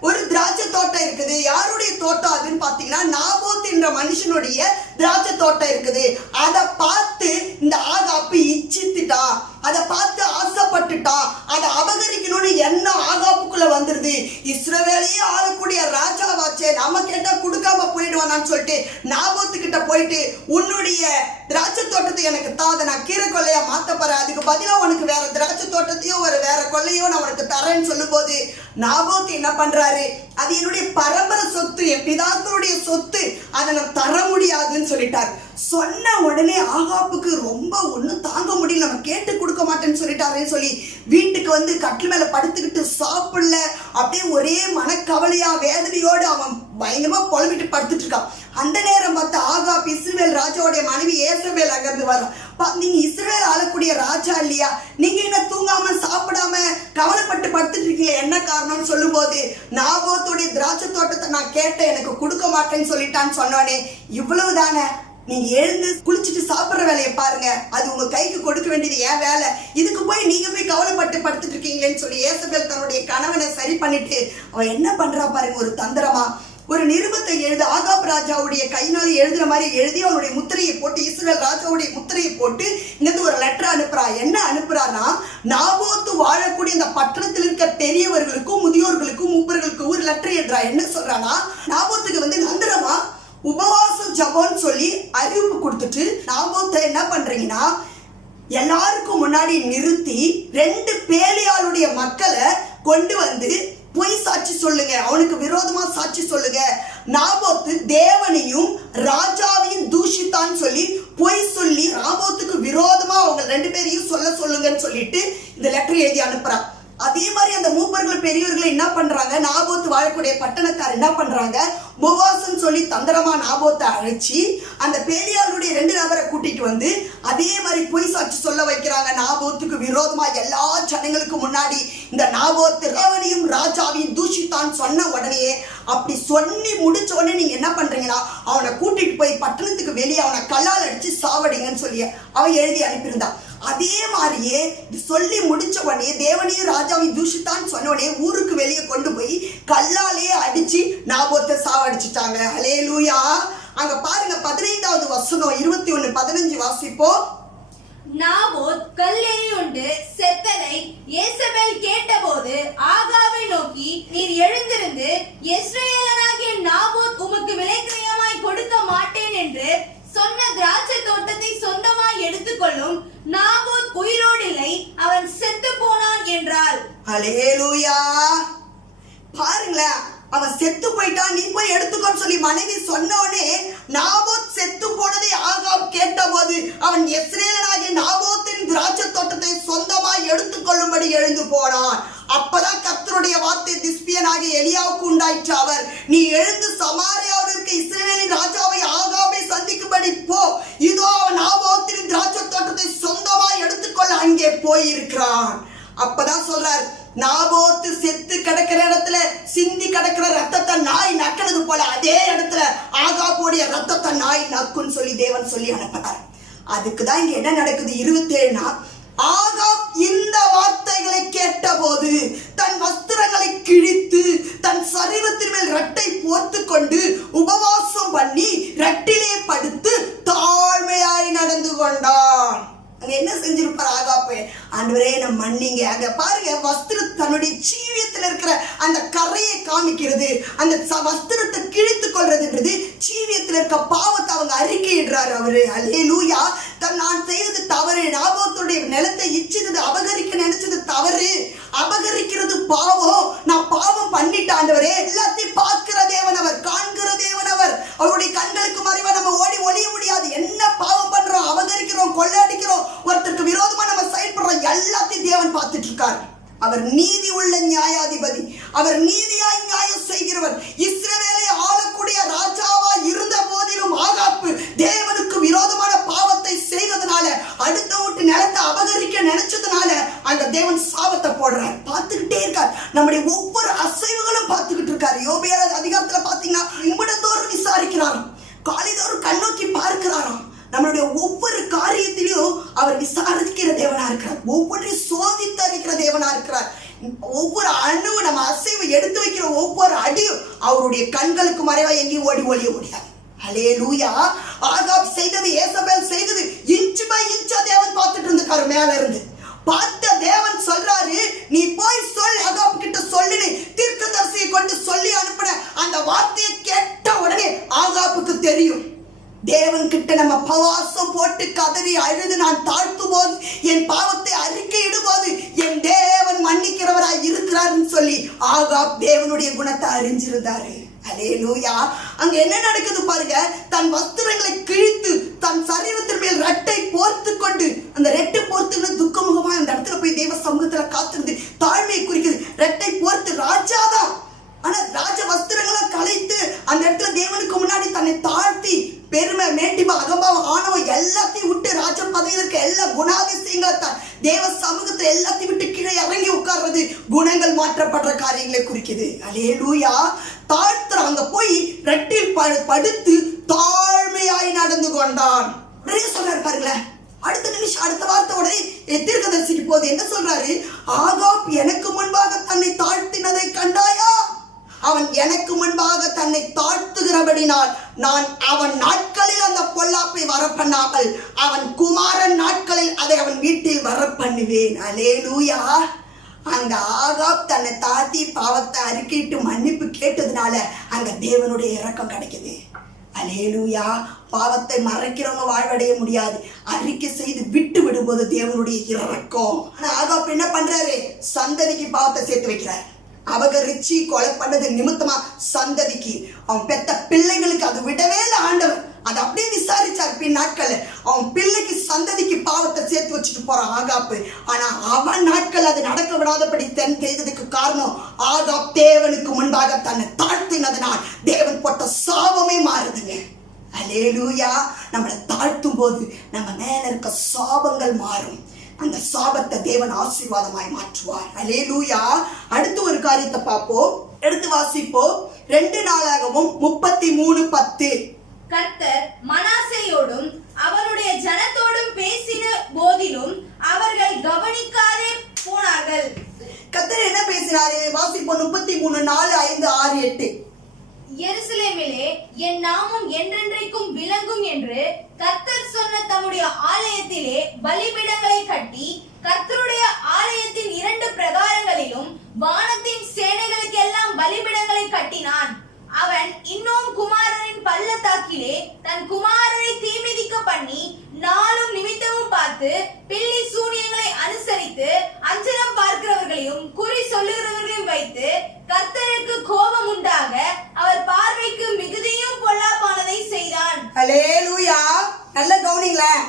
ஒரு திராட்சை தோட்டம் இருக்குது. யாருடைய தோட்டம் அதுன்னு பாத்தீங்கன்னா நாபோத் என்ற மனுஷனுடைய திராட்சை தோட்டம் இருக்குது. அதை பார்த்து இந்த ஆகாப்பு இச்சித்துட்டான், அதை பார்த்து ஆசைப்பட்டுட்டான், அதை அபகரிக்கணும்னு எண்ணம் ஆகாப்புக்குள்ள வந்துருது. இஸ்ரவேலையே ஆளக்கூடிய ராஜாவாச்சே, நம்ம கேட்டா கொடுக்காம போயிடுவானான்னு சொல்லிட்டு நாபோத்து கிட்ட போயிட்டு, உன்னுடைய திராட்சை தோட்டத்தை எனக்கு தான், அதை நான் கீரை கொள்ளையா மாத்த போறேன், அதுக்கு பதிலா உனக்கு வேற திராட்சை தோட்டத்தையோ வேற கொள்ளையோ நான் உனக்கு தரேன்னு சொல்லும் போது நாபோத் என்ன பண்றாரு? அது என்னுடைய பரம்பரை சொத்து, என் பிதாக்களுடைய சொத்து, அதை நான் தர முடியாதுன்னு சொல்லிட்டார். சொன்ன உடனே ஆகாப்புக்கு ரொம்ப ஒன்னும் தாங்க முடியல, நம்ம கேட்டு கொடுக்க மாட்டேன்னு சொல்லிட்டாருன்னு சொல்லி வீட்டுக்கு வந்து கட்டில் மேல படுத்துக்கிட்டு சாப்பிடல, அப்படியே ஒரே மனக்கவலையா வேதனையோடு அவன் பயங்கரமா புலம்பிட்டு படுத்துட்டு இருக்கான். அந்த நேரம் பார்த்து ஆகாப் இஸ்ரவேல் ராஜாவுடைய மனைவி ஏசபேல் அங்கிருந்து வரும். நீங்க இஸ்ரவேல் ஆளக்கூடிய ராஜா இல்லையா? நீங்க என்ன தூங்காம சாப்பிடாம கவலைப்பட்டு படுத்துட்டு இருக்கீங்க, என்ன காரணம்னு சொல்லும் போது, நாபோத்துடைய திராட்சை தோட்டத்தை நான் கேட்டேன், எனக்கு கொடுக்க மாட்டேன்னு சொல்லிட்டான்னு சொன்னோடனே, இவ்வளவுதானே, நீங்க எழுந்து குளிச்சுட்டு சாப்பிடுற வேலையை பாருங்க, அது உங்க கைக்கு கொடுக்க வேண்டியது ஏன் வேலை, இதுக்கு போய் நீங்க போய் கவலைப்பட்டு படுத்துட்டு இருக்கீங்களேன்னு சொல்லி ஏசபேல் தன்னுடைய கணவனை சரி பண்ணிட்டு அவன் என்ன பண்றா பாருங்க, ஒரு தந்திரமா ஒரு நிருபத்தை எழுத ஆகாப் ராஜாவுடைய கையினால எழுதுற மாதிரி எழுதி அவனுடைய முத்திரையை போட்டு இஸ்ரவேல் ராஜாவுடைய முத்திரையை போட்டு இங்கிருந்து ஒரு லெட்டர் அனுப்புறா. என்ன அனுப்புறான்னா, நாபோத்து வாழக்கூடிய இந்த பட்டணத்தில் இருக்க பெரியவர்களுக்கும் முதியோர்களுக்கும் மூப்பர்களுக்கும் ஒரு லெட்டர் எழுதுறா. என்ன சொல்றானா, நாபோத்துக்கு நந்திரமா உபவாசம் ஜபம்னு சொல்லி அறிவிப்பு கொடுத்துட்டு நாபோத்தை என்ன பண்றீங்கன்னா எல்லாருக்கும் முன்னாடி நிறுத்தி 2 பேலியாளுடைய மக்களை கொண்டு வந்து பொய் சாட்சி சொல்லுங்க, அவனுக்கு விரோதமா சாட்சி சொல்லுங்க. நாபோத்து தேவனையும் ராஜாவையும் தூஷித்தான்னு சொல்லி பொய் சொல்லி நாபோத்துக்கு விரோதமா அவங்க 2 பேரையும் சொல்லுங்கன்னு சொல்லிட்டு இந்த லெட்டர் எழுதி அனுப்புறா. அதே மாதிரி அந்த மூப்பர்கள் பெரியவர்களை என்ன பண்றாங்க, நாபோத்து வாழக்கூடிய பட்டணக்காரர் என்ன பண்றாங்க, உபவாசம் சொல்லி தந்திரமா நாபோத்தை அழைச்சி அந்த பேரியாளுடைய 2 நபரை கூட்டிட்டு வந்து அதே மாதிரி பொய் சாட்சி சொல்ல வைக்கிறாங்க. நாபோத்துக்கு விரோதமா எல்லா ஜனங்களுக்கு முன்னாடி இந்த நாபோத்து தேவனையும் ராஜாவையும் தூஷித்தான் சொன்ன உடனே, அப்படி சொல்லி முடிச்ச உடனே நீங்க என்ன பண்றீங்கன்னா அவனை கூட்டிட்டு போய் பட்டணத்துக்கு வெளியே அவனை கல்லால் அடிச்சு சாவடிங்கன்னு சொல்லி அவன் எழுதி அனுப்பியிருந்தான். அதே மாதிரியே சொல்லி முடிச்ச உடனே தேவனையும் ராஜாவையும் தூஷித்தான் சொன்ன உடனே ஊருக்கு வெளியே கொண்டு போய் கல்லாலே அடிச்சு நாபோத்தை சாவடிச்சுட்டாங்க. ஹல்லேலூயா. அங்க பாருங்க 15வது வசனம் 21:15 வாசிப்போம். நாபோத் கல்லெறி உண்டு செத்ததை யேசபேல் கேட்டபோது ஆகாபை நோக்கி, நீர் எழுந்திருந்து யெஸ்ரயேலனாகிய நாபோத் உமக்கு விலைக்கிரயமாய் கொடுக்க மாட்டேன் என்று சொன்ன திராட்சை தோட்டத்தை சொந்தமாய் எடுத்துக்கொள்ளும். நாபோத் உயிரோடு இல்லை, அவன் செத்து போனான் என்றாள். ஹல்லேலூயா. பாருங்களேன், அவன் செத்து போயிட்டான், நீ போய் எடுத்துக்கோன்னு சொல்லி மனைவி சொன்னோடனே நாபோத் செத்து போனதை ஆகாப் கேட்டபோது அவன் யெஸ்ரயேலனாகிய நாபோத்தின் திராட்சை தோட்டத்தை சொந்தமாய் எடுத்துக்கொள்ளும்படி எழுந்து போனான். அப்பதான் கர்த்தருடைய வார்த்தை திஸ்பியனாகிய எலியாவுக்கு உண்டாயிற்று. அவர், நீ எழுந்து சமாரியாவில் இருக்க இஸ்ரவேலின் ராஜாவை ஆகாபை சந்திக்கும்படி போ, இதோ அவன் நாபோத்தின் திராட்சை தோட்டத்தை சொந்தமாய் எடுத்துக்கொள்ள அங்கே போயிருக்கிறான். அப்பதான் சொல்றார், நாபோத்து செத்து கிடக்கிற இடத்துல சிந்தி கிடக்கிற ரத்தத்தை நாய் நக்கிறது போல அதே இடத்துல ஆகாபோடைய ரத்தத்தை நாய் நக்குன்னு சொல்லி தேவன் சொல்லி அனுப்பினார். அதுக்குதான் இங்க என்ன நடக்குது 27னா, ஆகாப் இந்த வார்த்தைகளை கேட்டபோது தன் வஸ்திரங்களை கிழித்து தன் சரீரத்தின் மேல் இரட்டை போர்த்து கொண்டு உபவாசம் பண்ணி இரட்டிலே படுத்து தாழ்மையாய் நடந்து கொண்டான். அங்க என்ன செஞ்சிருப்பார் ஆகாப்பு, ஆண்டவரே நம்ம மன்னிங்க. அங்க பாருங்க, வஸ்திரம் தன்னுடைய ஜீவியத்தில் இருக்கிற அந்த கரையை காமிக்கிறது. அந்த வஸ்திரத்தை கிழித்து கொள்றதுன்றது ஜீவியத்தில் இருக்க பாவத்தை அவங்க அறிக்கையிடுறாரு அவரு. அல்லேலூயா. நான் செய்தது தவறு, நாபோத்துடைய நிலத்தை இச்சிதது அபகரிக்க நினைச்சது தவறு, அபகரிக்கிறது பாவம், நான் பாவம் பண்ணிட்டேன் ஆண்டவரே. எல்லாத்தையும் பார்க்கிற தேவன் அவர், காண்கிற தேவன் அவர். அவருடைய கண்களுக்கு மறைவா நம்ம ஓடி ஒளிய முடியாது. என்ன பாவம் பண்றோம், அபகரிக்கிறோம், கொள்ளையடிக்கிறோம், ஒருத்தருக்கு விரோதமா நம்ம செயல்படுறோம், எல்லாத்தையும் தேவன் பார்த்துட்டு இருக்கார். அவர் நீதி உள்ள நியாயாதிபதி, அவர் நீதியாய் நியாயம் செய்கிறவர். இஸ்ரவேலை ஆளக்கூடிய ராஜாவா இருந்த போதிலும் ஆகாப்பு தேவனுக்கு விரோதமான பாவத்தை செய்ததுனால, அடுத்த வீட்டு நிலத்தை அபகரிக்க நினைச்சதுனால அந்த தேவன் சாபத்தை போடுறார். பார்த்துக்கிட்டே இருக்கார், நம்முடைய ஒவ்வொரு அசைவுகளும் பார்த்துக்கிட்டு இருக்காரு. யோபேர் அதிகாரத்துல பாத்தீங்கன்னா நிமிடத்தோறும் விசாரிக்கிறாராம், காலைதோறும் கண்ணோக்கி பார்க்கிறாராம். நம்மளுடைய ஒவ்வொரு காரியத்திலையும் அவர் விசாரிக்கிற தேவனா இருக்கிறார், ஒவ்வொன்றையும் சோதித்து அறிக்கிற தேவனா இருக்கிறார். ஒவ்வொரு அணுவும் நம்ம அசைவை எடுத்து வைக்கிற ஒவ்வொரு அடியும் அவருடைய கண்களுக்கு மறைவா எங்கேயும் ஓடி ஒளிய முடியாது. ஹல்லேலூயா. ஆகாப் செய்தது, யேசபேல் செய்தது இன்ச் பை இன்ச்சா தேவன் பார்த்துட்டு இருந்திருக்காரு. மேல இருந்து பார்த்த தேவன் சொல்றாரு, நீ போய் சொல், ஆகாப் கிட்ட சொல்லுன்னு தீர்க்கதரிசியை கொண்டு சொல்லி அனுப்பின. அந்த வார்த்தையை கேட்ட உடனே ஆகாப்புக்கு தெரியும், தேவன் கிட்ட நம்ம பவாசம் போட்டு கதறி அழுது நான் தாழ்த்தும் போது, என் பாவத்தை அறிக்கையிடும் போது என் தேவன் மன்னிக்கிறவராய் இருக்கிறார்னு சொல்லி ஆகாப் தேவனுடைய குணத்தை அறிஞ்சிருந்தாரு. அல்லேலூயா. அங்க என்ன நடக்குது பாருங்க, தன் வஸ்திரங்களை கிழித்து தன் சரீரத்தின் மேல் ரெட்டை போர்த்து கொண்டு, அந்த ரெட்டை போர்த்து துக்கமுகமா அந்த இடத்துல போய் தேவ சமூகத்துல காத்திருந்து தாழ்மையை குறிக்குது. ரெட்டை போர்த்து ராஜாதான், ஆனா ராஜ வஸ்திரங்களை கலைத்து அந்த இடத்துல தேவனுக்கு முன்னாடி தன்னை தாழ்த்தி பெருமை மேட்டிமா அகம்பாவம் ஆணவம் எல்லாத்தையும் விட்டு ராஜ பதவியில் இருக்க எல்லா குணாதிசயங்களை தேவ சமூகத்தை எல்லாத்தையும் விட்டு கீழே இறங்கி உட்கார்றது குணங்கள் மாற்றப்படுற காரியங்களை குறிக்குது. அல்லேலூயா. தாழ்த்துற அங்க போய் ரெட்டில் படுத்து தாழ்மையாய் நடந்து கொண்டான். நிறைய சொல்றாரு பாருங்களேன். அடுத்த நிமிஷம் அடுத்த வார்த்தை உடனே தீர்க்கதரிசிக்கு போது என்ன சொல்றாரு, ஆகாப் எனக்கு முன்பாக தன்னை தாழ்த்தினதை கண்டாயா? அவன் எனக்கு முன்பாக தன்னை தாழ்த்துகிறபடினால் நான் அவன் நாட்களில் அந்த பொல்லாப்பை வரப்பண்ணாமல் அவன் குமாரன் நாட்களில் அதை அவன் வீட்டில் வரப்பண்ணுவேன். அல்லேலூயா. அங்க ஆகாப் தன்னை தாழ்த்தி பாவத்தை அறிக்கிட்டு மன்னிப்பு கேட்டதுனால அங்க தேவனுடைய இரக்கம் கிடைக்குது. அல்லேலூயா. பாவத்தை மறைக்கிறவங்க வாழ்வடைய முடியாது. அறிக்கை செய்து விட்டு விடும்போது தேவனுடைய இரக்கம். ஆகாப் என்ன பண்றாரு? சந்ததிக்கு பாவத்தை சேர்த்து வைக்கிறார். அபகரிச்சு கொலை பண்ணது நிமித்தமா சந்ததிக்கு அவன் பெத்த பிள்ளைங்களுக்கு அது விடவே இல்லை ஆண்டவர். அதை அப்படியே விசாரிச்சார். பின் நாட்கள் அவன் பிள்ளைக்கு சந்ததிக்கு பாவத்தை சேர்த்து வச்சுட்டு போறான் ஆகாப்பு. ஆனா அவன் நாட்கள் அது நடக்க விடாதபடி செய்ததுக்கு காரணம் ஆகாப் தேவனுக்கு முன்பாக தன்னை தாழ்த்தினதுனால் தேவன் போட்ட சாபமே மாறுதுங்க. அல்லேலூயா. நம்மளை தாழ்த்தும் போது நம்ம மேல இருக்க சாபங்கள் மாறும். அந்த சாபத்தை தேவன் ஆசீர்வாதமாய் மாற்றுவார். அல்லேலூயா. அடுத்து ஒரு காரியத்தை பார்ப்போம். எடுத்து வாசிப்போம். 2 நாளாகவும் 33:10. கர்த்தர் மனாசேயோடும் அவனுடைய ஜனத்தோடும் பேசின போதிலும் அவர்கள் கவனிக்காதே போனார்கள். கர்த்தர் என்ன பேசினாரு? வாசிப்போம். 33, 4, 5, 6, 8. எருசலேமிலே என் நாமம் என்றென்றைக்கும் விளங்கும் என்று கர்த்தர் சொன்ன தம்முடைய ஆலயத்திலே பலிபீடங்களை கட்டி கர்த்தருடைய ஆலயத்தின் 2 பிரகாரங்களிலும் வானத்தின் சேனைகளுக்கெல்லாம் பலிபீடங்களை கட்டினான். அவன் இன்னும் குமாரனின் பள்ளத்தாக்கிலே தன் குமாரனை தீமிதிக்க பண்ணி நாளும் நிமித்தமும் பார்த்து பில்லி சூனியங்களை அனுசரித்து அஞ்சனம் பார்க்கிறவர்களையும் குறி சொல்லுகிறவர்களையும் வைத்து கர்த்தருக்கு கோபம் உண்டாக அவர் பார்வைக்கு மிகுதியும் பொல்லாப்பானதை செய்தான். அல்லேலூயா. நல்ல கவனிங்களேன்.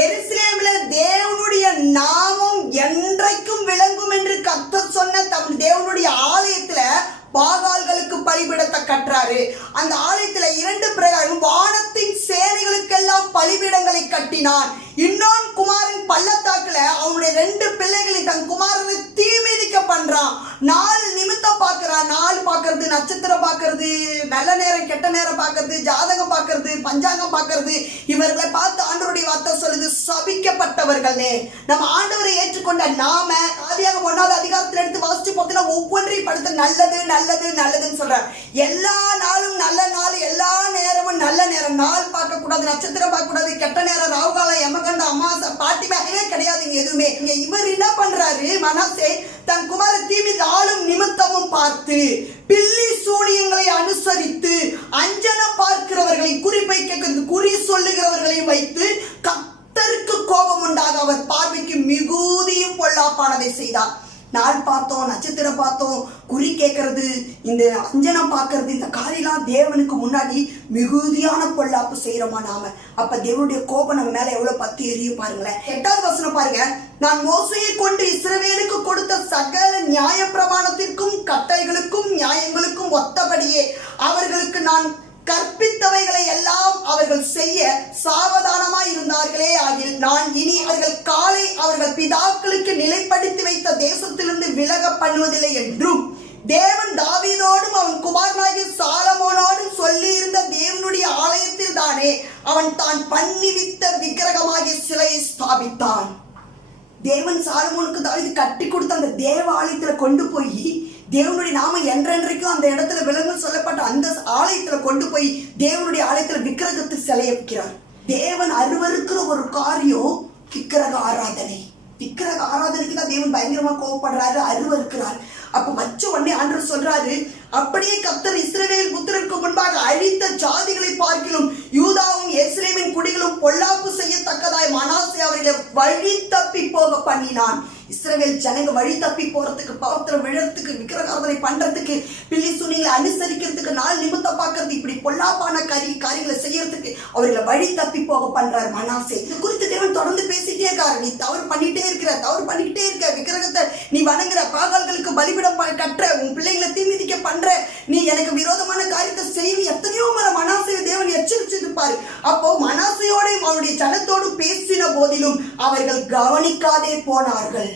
எருசலேமில தேவனுடைய நாமம் என்றைக்கும் விளங்கும் என்று கர்த்தர் சொன்ன தம் தேவனுடைய ஆலயத்துல பாகால்களுக்கு பலிபீடத்தை கட்டுறாரு. அந்த ஆலயத்துல 2 பிரகாரம் வானத்தின் சேனைகளுக்கெல்லாம் பலிபீடங்களை கட்டினான். இன்னொன் குமாரன் பள்ளத்தாக்குல அவனுடைய 2 பிள்ளைகளை தன் குமாரனை தீமிதிக்க பண்றான். 4 நிமித்தம் பார்க்கிறான். 4 பார்க்கறது, நட்சத்திரம் பார்க்கறது, நல்ல நேரம் கெட்ட நேரம் பார்க்கறது, ஜாதகம் பார்க்கறது, பஞ்சாங்கம் பார்க்கறது. இவர்களை பார்த்து ஆண்டவருடைய வார்த்தை சொல்லுது, சபிக்கப்பட்டவர்களே. நம்ம ஆண்டவரை ஏற்றுக்கொண்ட நாம ஆதியாகமம் 1வது அதிகாரத்தில் எடுத்து வாசிச்சு பார்த்தீங்கன்னா ஒவ்வொன்றையும் படுத்த நல்லது நல்லது நல்லதுன்னு சொல்றார். எல்லா நாளும் நல்ல நாள், எல்லா நேரமும் நல்ல நேரம். நாள் பார்க்க கூடாது, நட்சத்திரம் பார்க்க கூடாது, கெட்ட நேரம், ராவுகாலம், யமகண்ட, அமாவாசை, பாட்டி மேலே கிடையாதுங்க எதுவுமே. இங்க இவர் என்ன பண்றாரு? மனாசே தன் குமார தீமிதி ஆளும் நிமித்தமும் பார்த்து பில்லி சூனியங்களை அனுசரித்து அஞ்சனம் பார்க்கிறவர்களை குறிப்பை கேட்கிறது குறி சொல்லுகிறவர்களையும் வைத்து கர்த்தருக்கு கோபம் உண்டாக அவர் பார்வைக்கு மிகுதியும் பொல்லாப்பானதை செய்தார். நாள் பார்த்தோம், நட்சத்திரம் பார்த்தோம், குறி கேட்கறது, இந்த அஞ்சனம் பார்க்கறது, இந்த காரியெல்லாம் தேவனுக்கு முன்னாடி மிகுதியான பொல்லாப்பு செய்யறோமா நாம. அப்ப தேவனுடைய கோபம் நம்ம மேல எவ்வளவு பத்தி எரியும் பாருங்களேன். 8வது வசனம் பாருங்க. நான் மோசேயை கொண்டு இஸ்ரவேலுக்கு கொடுத்த சகல நியாய பிரமாணத்திற்கும் கட்டளைகளுக்கும் நியாயங்களுக்கும் ஒத்தபடியே அவர்களுக்கு நான் கற்பித்தவைகளை எல்லாம் அவர்கள் செய்ய சாவதானமாய் இருந்தார்களே ஆகில் நான் இனி அவர்கள் காலை அவர்கள் பிதாக்களுக்கு நிலைப்படுத்தி வைத்த தேசத்திலிருந்து விலக பண்ணுவதில்லை என்றும் தேவன் தாவீதோடும் அவன் குமாரனாகிய சாலமோனோடும் சொல்லி இருந்த தேவனுடைய ஆலயத்தில் தானே அவன் தான் பண்ணிவித்த விக்கிரகமாகிய சிலையை ஸ்தாபித்தான். தேவன் சாலமோனுக்கு தாவீது கட்டி கொடுத்த அந்த தேவ ஆலயத்துல கொண்டு போய் தேவனுடைய நாம என்றென்றைக்கும் அந்த இடத்துல விலங்கு சொல்லப்பட்ட அந்த ஆலயத்துல கொண்டு போய் தேவனுடைய ஆலயத்துல விக்கிரகத்து சிலையை வைக்கிறார். தேவன் அருவருக்கிற ஒரு காரியம் விக்கிரக ஆராதனை. விக்கிரக ஆராதனைக்கு தான் தேவன் பயங்கரமா கோவப்படுறாரு, அருவருக்கிறார். அப்ப வச்ச உடனே ஆண்டவர் சொல்றாரு, அப்படியே கர்த்தர் இஸ்ரவேல் புத்திரருக்கு முன்பாக அழித்த ஜாதிகளை பார்க்கிலும் யூதாவும் எருசலேமின் குடிகளும் பொல்லாப்பு செய்யத்தக்கதாய் மனாசே அவர்களை வழி தப்பி போக பண்ணினான். இஸ்ரவேல் ஜனங்க வழி தப்பி போறதுக்கு, பாவத்துல விழறதுக்கு, விக்கிரகாராதனை பண்றதுக்கு, பில்லி சூனியங்களை அனுசரிக்கிறதுக்கு, நாள் நிமித்தம் பார்க்கறது, இப்படி பொல்லாப்பான காரியங்களை செய்யறதுக்கு அவர்களை வழி தப்பி போக பண்றார் மனாசே. இது குறித்து தேவன் தொடர்ந்து பேசிட்டே இருக்காரு. நீ தவறு பண்ணிக்கிட்டே இருக்க, விக்கிரகத்தை நீ வணங்குற, பாகால்களுக்கு பலிபிடம் கட்டுற, உன் பிள்ளைகளை தீமிதிக்க பண்ற, நீ எனக்கு விரோதமான காரியத்தை செய்ய எத்தனையோ முறை மனாசேயை தேவன் எச்சரிச்சிருப்பாரு. அப்போ மனாசையோடையும் அவருடைய ஜனத்தோடும் பேசின போதிலும் அவர்கள் கவனிக்காதே போனார்கள்.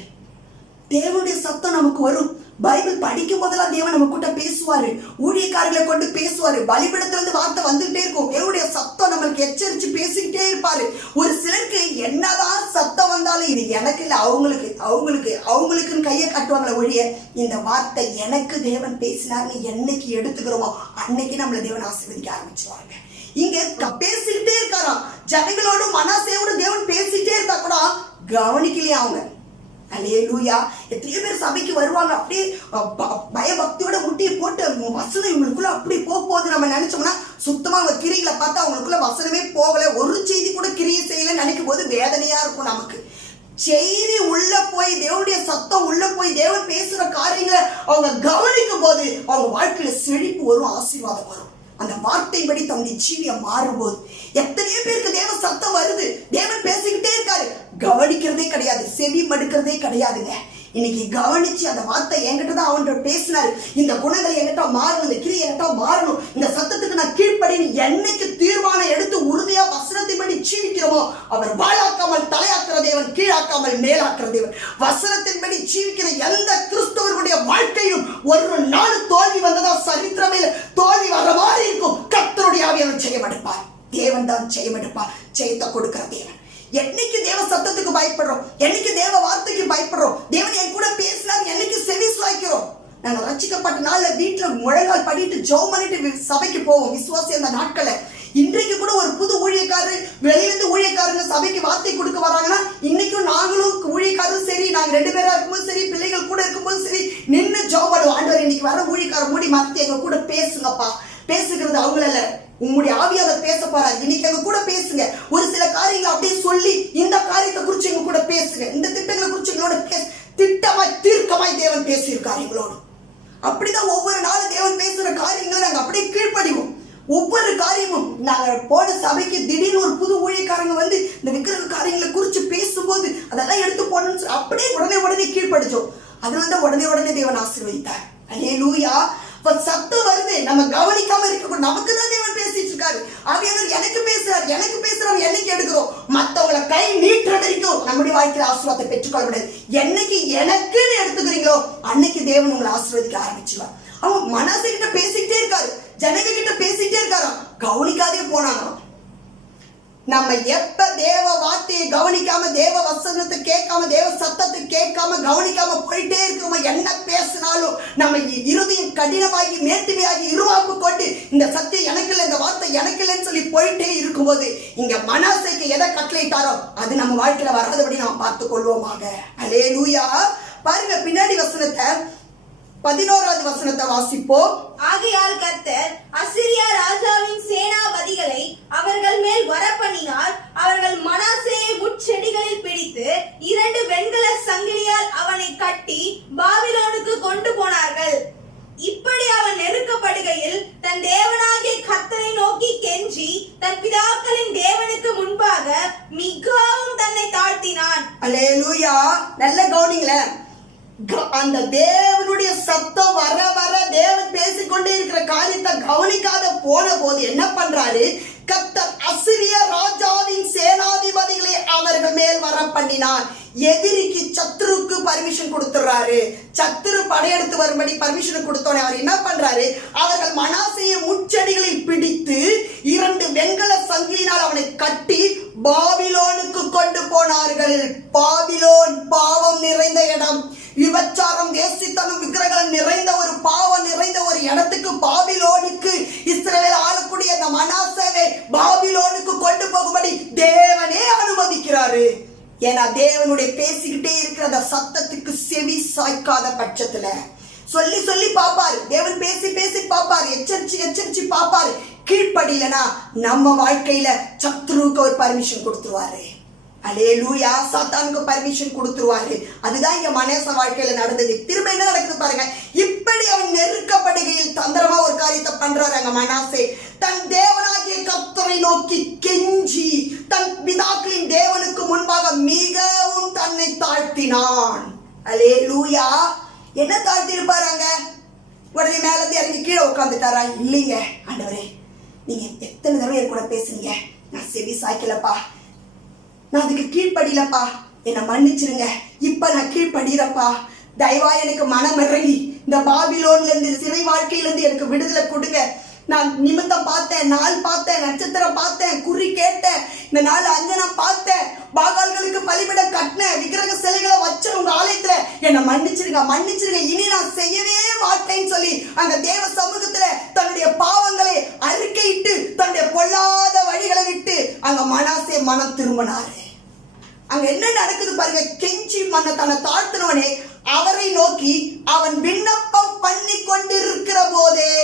தேவனுடைய சத்தம் நமக்கு வரும். பைபிள் படிக்கும் போதெல்லாம் தேவன் நம்ம கிட்ட பேசுவாரு, ஊழியக்காரர்களை கொண்டு பேசுவாரு, பலிபீடத்திலிருந்து வார்த்தை வந்துகிட்டே இருக்கும். தேவனுடைய சத்தம் நம்மளுக்கு எச்சரிச்சு பேசிக்கிட்டே இருப்பாரு. ஒரு சிலருக்கு என்னதான் சத்தம் வந்தாலும் இது எனக்கு இல்லை அவங்களுக்குன்னு கையை காட்டுவாங்களே ஒழிய இந்த வார்த்தை எனக்கு தேவன் பேசினார்னு என்னைக்கு எடுத்துக்கிறோமோ அன்னைக்கு நம்மளை தேவன் ஆசீர்வதிக்க ஆரம்பிச்சுவாங்க. இங்க பேசிக்கிட்டே இருக்காராம் ஜனங்களோட, மனாசேயோட தேவன் பேசிட்டே இருந்தா கூட கவனிக்கலையே அவங்க. அல்லேலூயா. எத்தனையோ பேர் சபைக்கு வருவாங்க, அப்படியே பயபக்தியோட முட்டியை போட்டு வசனம் இவங்களுக்குள்ள அப்படி போகுது நம்ம நினைச்சோம்னா சுத்தமா அவங்க கிரிகளை பார்த்தா அவங்களுக்குள்ள வசனமே போகல, ஒரு செய்தி கூட கிரியை செய்யல நினைக்கும் போது வேதனையா இருக்கும் நமக்கு. செய்தி உள்ள போய் தேவனுடைய சத்தம் உள்ள போய் தேவன் பேசுற காரியங்களை அவங்க கவனிக்கும் போது அவங்க வாழ்க்கையில செழிப்பு வரும், ஆசீர்வாதம் வரும். அந்த வார்த்தைப்படி தன்னுடைய ஜீவியம் மாறும்போது எத்தனையோ பேருக்கு தேவ சத்தம் வருது, தேவன் பேசிக்கிட்டே இருக்காரு, கவனிக்கிறதே கிடையாது, செவி மடுக்கிறதே கிடையாதுங்க. இன்னைக்கு கவனிச்சு அந்த வார்த்தை என்கிட்ட தான் அவன் பேசினாரு, இந்த குணங்கள் என்கிட்ட மாறணும், இந்த கிரி என்கிட்ட மாறணும், இந்த சத்தத்துக்கு நான் கீழ்ப்படின்னு என்னைக்கு தீர்மானம் எடுத்து உறுதியா வசனத்தின்படி ஜீவிக்கிறோமோ அவர் வாழாக்காமல் தலையாக்குற தேவன், கீழாக்காமல் மேலாக்குற தேவன். வசனத்தின்படி ஜீவிக்கிற எந்த கிறிஸ்தவர்களுடைய வாழ்க்கையும் ஒரு நாள் தோல்வி வந்ததா சரித்திரமே தோல்வி வர்ற மாதிரி இருக்கும். கர்த்தருடைய ஆவியானவர் ஜெயம் எடுப்பார், தேவன் தான் ஜெயம் எடுப்பார், ஜெயத்தை கொடுக்கிற தேவன். என்னைக்கு தேவ சத்தத்துக்கு பயப்படுறோம், என்னைக்கு தேவ வார்த்தைக்கு பயப்படுறோம், தேவன் என் கூட பேசினார் என்னைக்கு செவி சாய்க்கிறோம். நாங்கள் ரட்சிக்கப்பட்ட நாள்ல வீட்டுல முழங்கால் படிட்டு ஜெபம் பண்ணிட்டு சபைக்கு போவோம் விசுவாசி அந்த நாட்களை. இன்றைக்கு கூட ஒரு புது ஊழியக்காரர் வெளியிலிருந்து ஊழியக்காரங்க சபைக்கு வார்த்தை கொடுக்க வராங்கன்னா இன்னைக்கும் நாங்களும் ஊழியக்காரரும் சரி, நாங்க 2 பேரா இருக்கும்போது சரி, பிள்ளைகள் கூட இருக்கும்போது சரி நின்று ஜெபம் பண்ணுவோம். ஆண்டவர் இன்னைக்கு வர ஊழியக்காரர் மூடி மாத்தி எங்க கூட பேசுங்கப்பா. பேசுகிறது அவங்கள உங்களுடைய ஆவியாளர் பேச போறாரு, இன்னைக்கு எங்க கூட பேசுங்க. ஒரு சில காரியங்களை அப்படியே சொல்லி இந்த காரியத்தை குறிச்சு எங்க கூட பேசுங்க, இந்த திட்டங்களை குறிச்சு எங்களோட திட்டமாய் தீர்க்கமாய் தேவன் பேசியிருக்காரு எங்களோடு. அப்படிதான் ஒவ்வொரு நாளும் தேவன் பேசுற காரியங்களை நாங்க அப்படியே கீழ்ப்படிவோம். ஒவ்வொரு காரியமும் நாங்க போன சபைக்கு திடீர்னு ஒரு புது ஊழியக்காரங்க வந்து இந்த விக்கிரக காரியங்களை குறிச்சு பேசும்போது அதெல்லாம் எடுத்து போடணும்னு அப்படியே உடனே கீழ்ப்படிச்சோம். அதனால உடனே தேவன் ஆசீர்வதித்தார். அல்லேலூயா. சத்தம் வருது, நம்ம கவனிக்காம இருக்க, நமக்கு தான் தேவன் பேசிட்டு இருக்காரு. ஆவியானவர் எனக்கு பேசுறாரு என்னைக்கு எடுக்கிறோம், மத்தவங்களை கை நீட்டுற வரைக்கும் நம்முடைய வாழ்க்கையில ஆசீர்வாதத்தை பெற்றுக்கொள்ள முடியாது. என்னைக்கு எனக்குன்னு எடுத்துக்கிறீங்களோ அன்னைக்கு தேவன் உங்களை ஆசீர்வதிக்க ஆரம்பிச்சுவார். அவங்க மனசு கிட்ட பேசிக்கிட்டே இருக்காரு, ஜனங்க கிட்ட பேசிக்கிட்டே இருக்காராம், கவனிக்காதே போனாங்க. நம்ம எப்ப தேவ வார்த்தையை கவனிக்காம, தேவ வசனத்தை கேட்காம, தேவ சத்தத்தை கேட்காம கவனிக்காம போயிட்டே இருக்கிறோமோ, என்ன பேசினாலும் நம்ம இருதயம் கடினமாகி மேட்டுமையாகி இருவாப்பு கொண்டு இந்த சத்தியம் எனக்கு இல்லை, இந்த வார்த்தை எனக்கு இல்லைன்னு சொல்லி போயிட்டே இருக்கும்போது இங்க மனசைக்கு எதை கட்டளையிட்டாரோ அது நம்ம வாழ்க்கையில வராதபடி நாம் பார்த்துக் கொள்வோமாக. அல்லேலூயா. பாருங்க பின்னாடி வசனத்தை 11வது வசனத்தை வாசிப்போம். ஆகையால் கர்த்தர் அசீரியா ராஜாவின் சேனாபதிகளை அவர்கள் மேல் வரப்பண்ணினார். அவர்கள் மனாசேயை முட்செடிகளில் பிடித்து 2 வெண்கல சங்கிலியால் அவனை கட்டி பாபிலோனுக்கு கொண்டு போனார்கள். இப்படி அவன் நெருக்கப்படுகையில் தன் தேவனாகிய கர்த்தரை நோக்கி கெஞ்சி தன் பிதாக்களின் தேவனுக்கு முன்பாக மிகவும் தன்னை தாழ்த்தினான். அல்லேலூயா. நல்ல கவனிங்களேன். அந்த தேவனுடைய சத்தம் வர தேவன் பேசிக்கொண்டே இருக்கிற காரியத்தை கவனிக்காத போன போது என்ன பண்றாரு, கர்த்தர் அசீரியா ராஜாவின் சேனாதிபதிகளை அவர்கள் மேல் வர பண்ணினார். எதிரிக்கு சத்துருக்கு பர்மிஷன் கொடுத்துறாரு. சத்துரு படையெடுத்து வரும்படி பர்மிஷன் கொடுத்தோன்னே அவர் என்ன பண்றாரு, அவர்கள் மனாசேயை முட்செடிகளில் பிடித்து 2 வெண்கல சங்கிலினால் அவனை கட்டி பாபிலோனுக்கு கொண்டு போனார்கள். பாபிலோன் பாவம் நிறைந்த இடம், விபச்சாரம், வேசித்தனம், விக்கிரகம் நிறைந்த ஒரு பாவம் நிறைந்த ஒரு இடத்துக்கு, பாபிலோனுக்கு இஸ்ரவேல் ஆளக்கூடிய அந்த மனாசேவை பாபிலோனுக்கு கொண்டு போகும்படி தேவனே அனுமதிக்கிறாரு. ஏன்னா தேவனுடைய பேசிக்கிட்டே இருக்கிற அந்த சத்தத்துக்கு செவி சாய்க்காத பட்சத்துல சொல்லி பாப்பாரு, தேவன் பேசி பாப்பாரு, எச்சரிச்சு பாப்பாரு. கீழ்ப்படியலனா நம்ம வாழ்க்கையில சத்ருவுக்கு ஒரு பர்மிஷன் கொடுத்துருவாரு. அல்லேலூயா. சாத்தானுக்கு பர்மிஷன் கொடுத்துருவாரு. அதுதான் இங்க மனேச வாழ்க்கையில நடந்தது. திரும்ப என்ன நடக்குது பாருங்க. இப்படி அவன் நெருக்கப்படுகையில் தந்திரமா ஒரு காரியத்தை பண்றாரு அங்க மனாசே. தன் தேவனாகிய கர்த்தரை நோக்கி கெஞ்சி தன் பிதாக்களின் தேவனுக்கு முன்பாக மிகவும் தன்னை தாழ்த்தினான். அல்லேலூயா. என்ன தாழ்த்தி இருப்பாருங்க? உடனே மேல இருந்து இறங்கி கீழே உட்காந்துட்டாரா? இல்லைங்க. ஆண்டவரே, நீங்க எத்தனை தடவை என் கூட பேசுறீங்க, நான் செவி சாய்க்கலப்பா, நான் அதுக்கு கீழ்ப்படியிலப்பா, என்னை மன்னிச்சிருங்க, இப்ப நான் கீழ்ப்படிறப்பா, தயவா எனக்கு மனம் இறங்கி இந்த பாபிலோன்ல இருந்து சிறை வாழ்க்கையில இருந்து எனக்கு விடுதலை கொடுங்க. நான் நிமித்தம் பார்த்தேன், நாள் பார்த்தேன், நட்சத்திரம் பார்த்தேன், குறி கேட்டேன், இந்த நாள் அஞ்சனம் பார்த்தேன், பாகால்களுக்கு பலிபிடம் கட்டினேன், மன்னிச்சிருங்க மன்னிச்சிருங்க, இனி நான் செய்யவே மாட்டேன்னு சொல்லி அங்க தேவ சமூகத்துல தன்னுடைய பாவங்களை அறிக்கையிட்டு தன்னுடைய பொல்லாத வழிகளை விட்டு அங்க மனாசே மனம் திரும்பினாரு. அங்க என்ன நடக்குது பாருங்க. கெஞ்சி தன்னை தாழ்த்தினவனே அவரை நோக்கி அவன் விண்ணப்பம் பண்ணி கொண்டிருக்கிற போதே,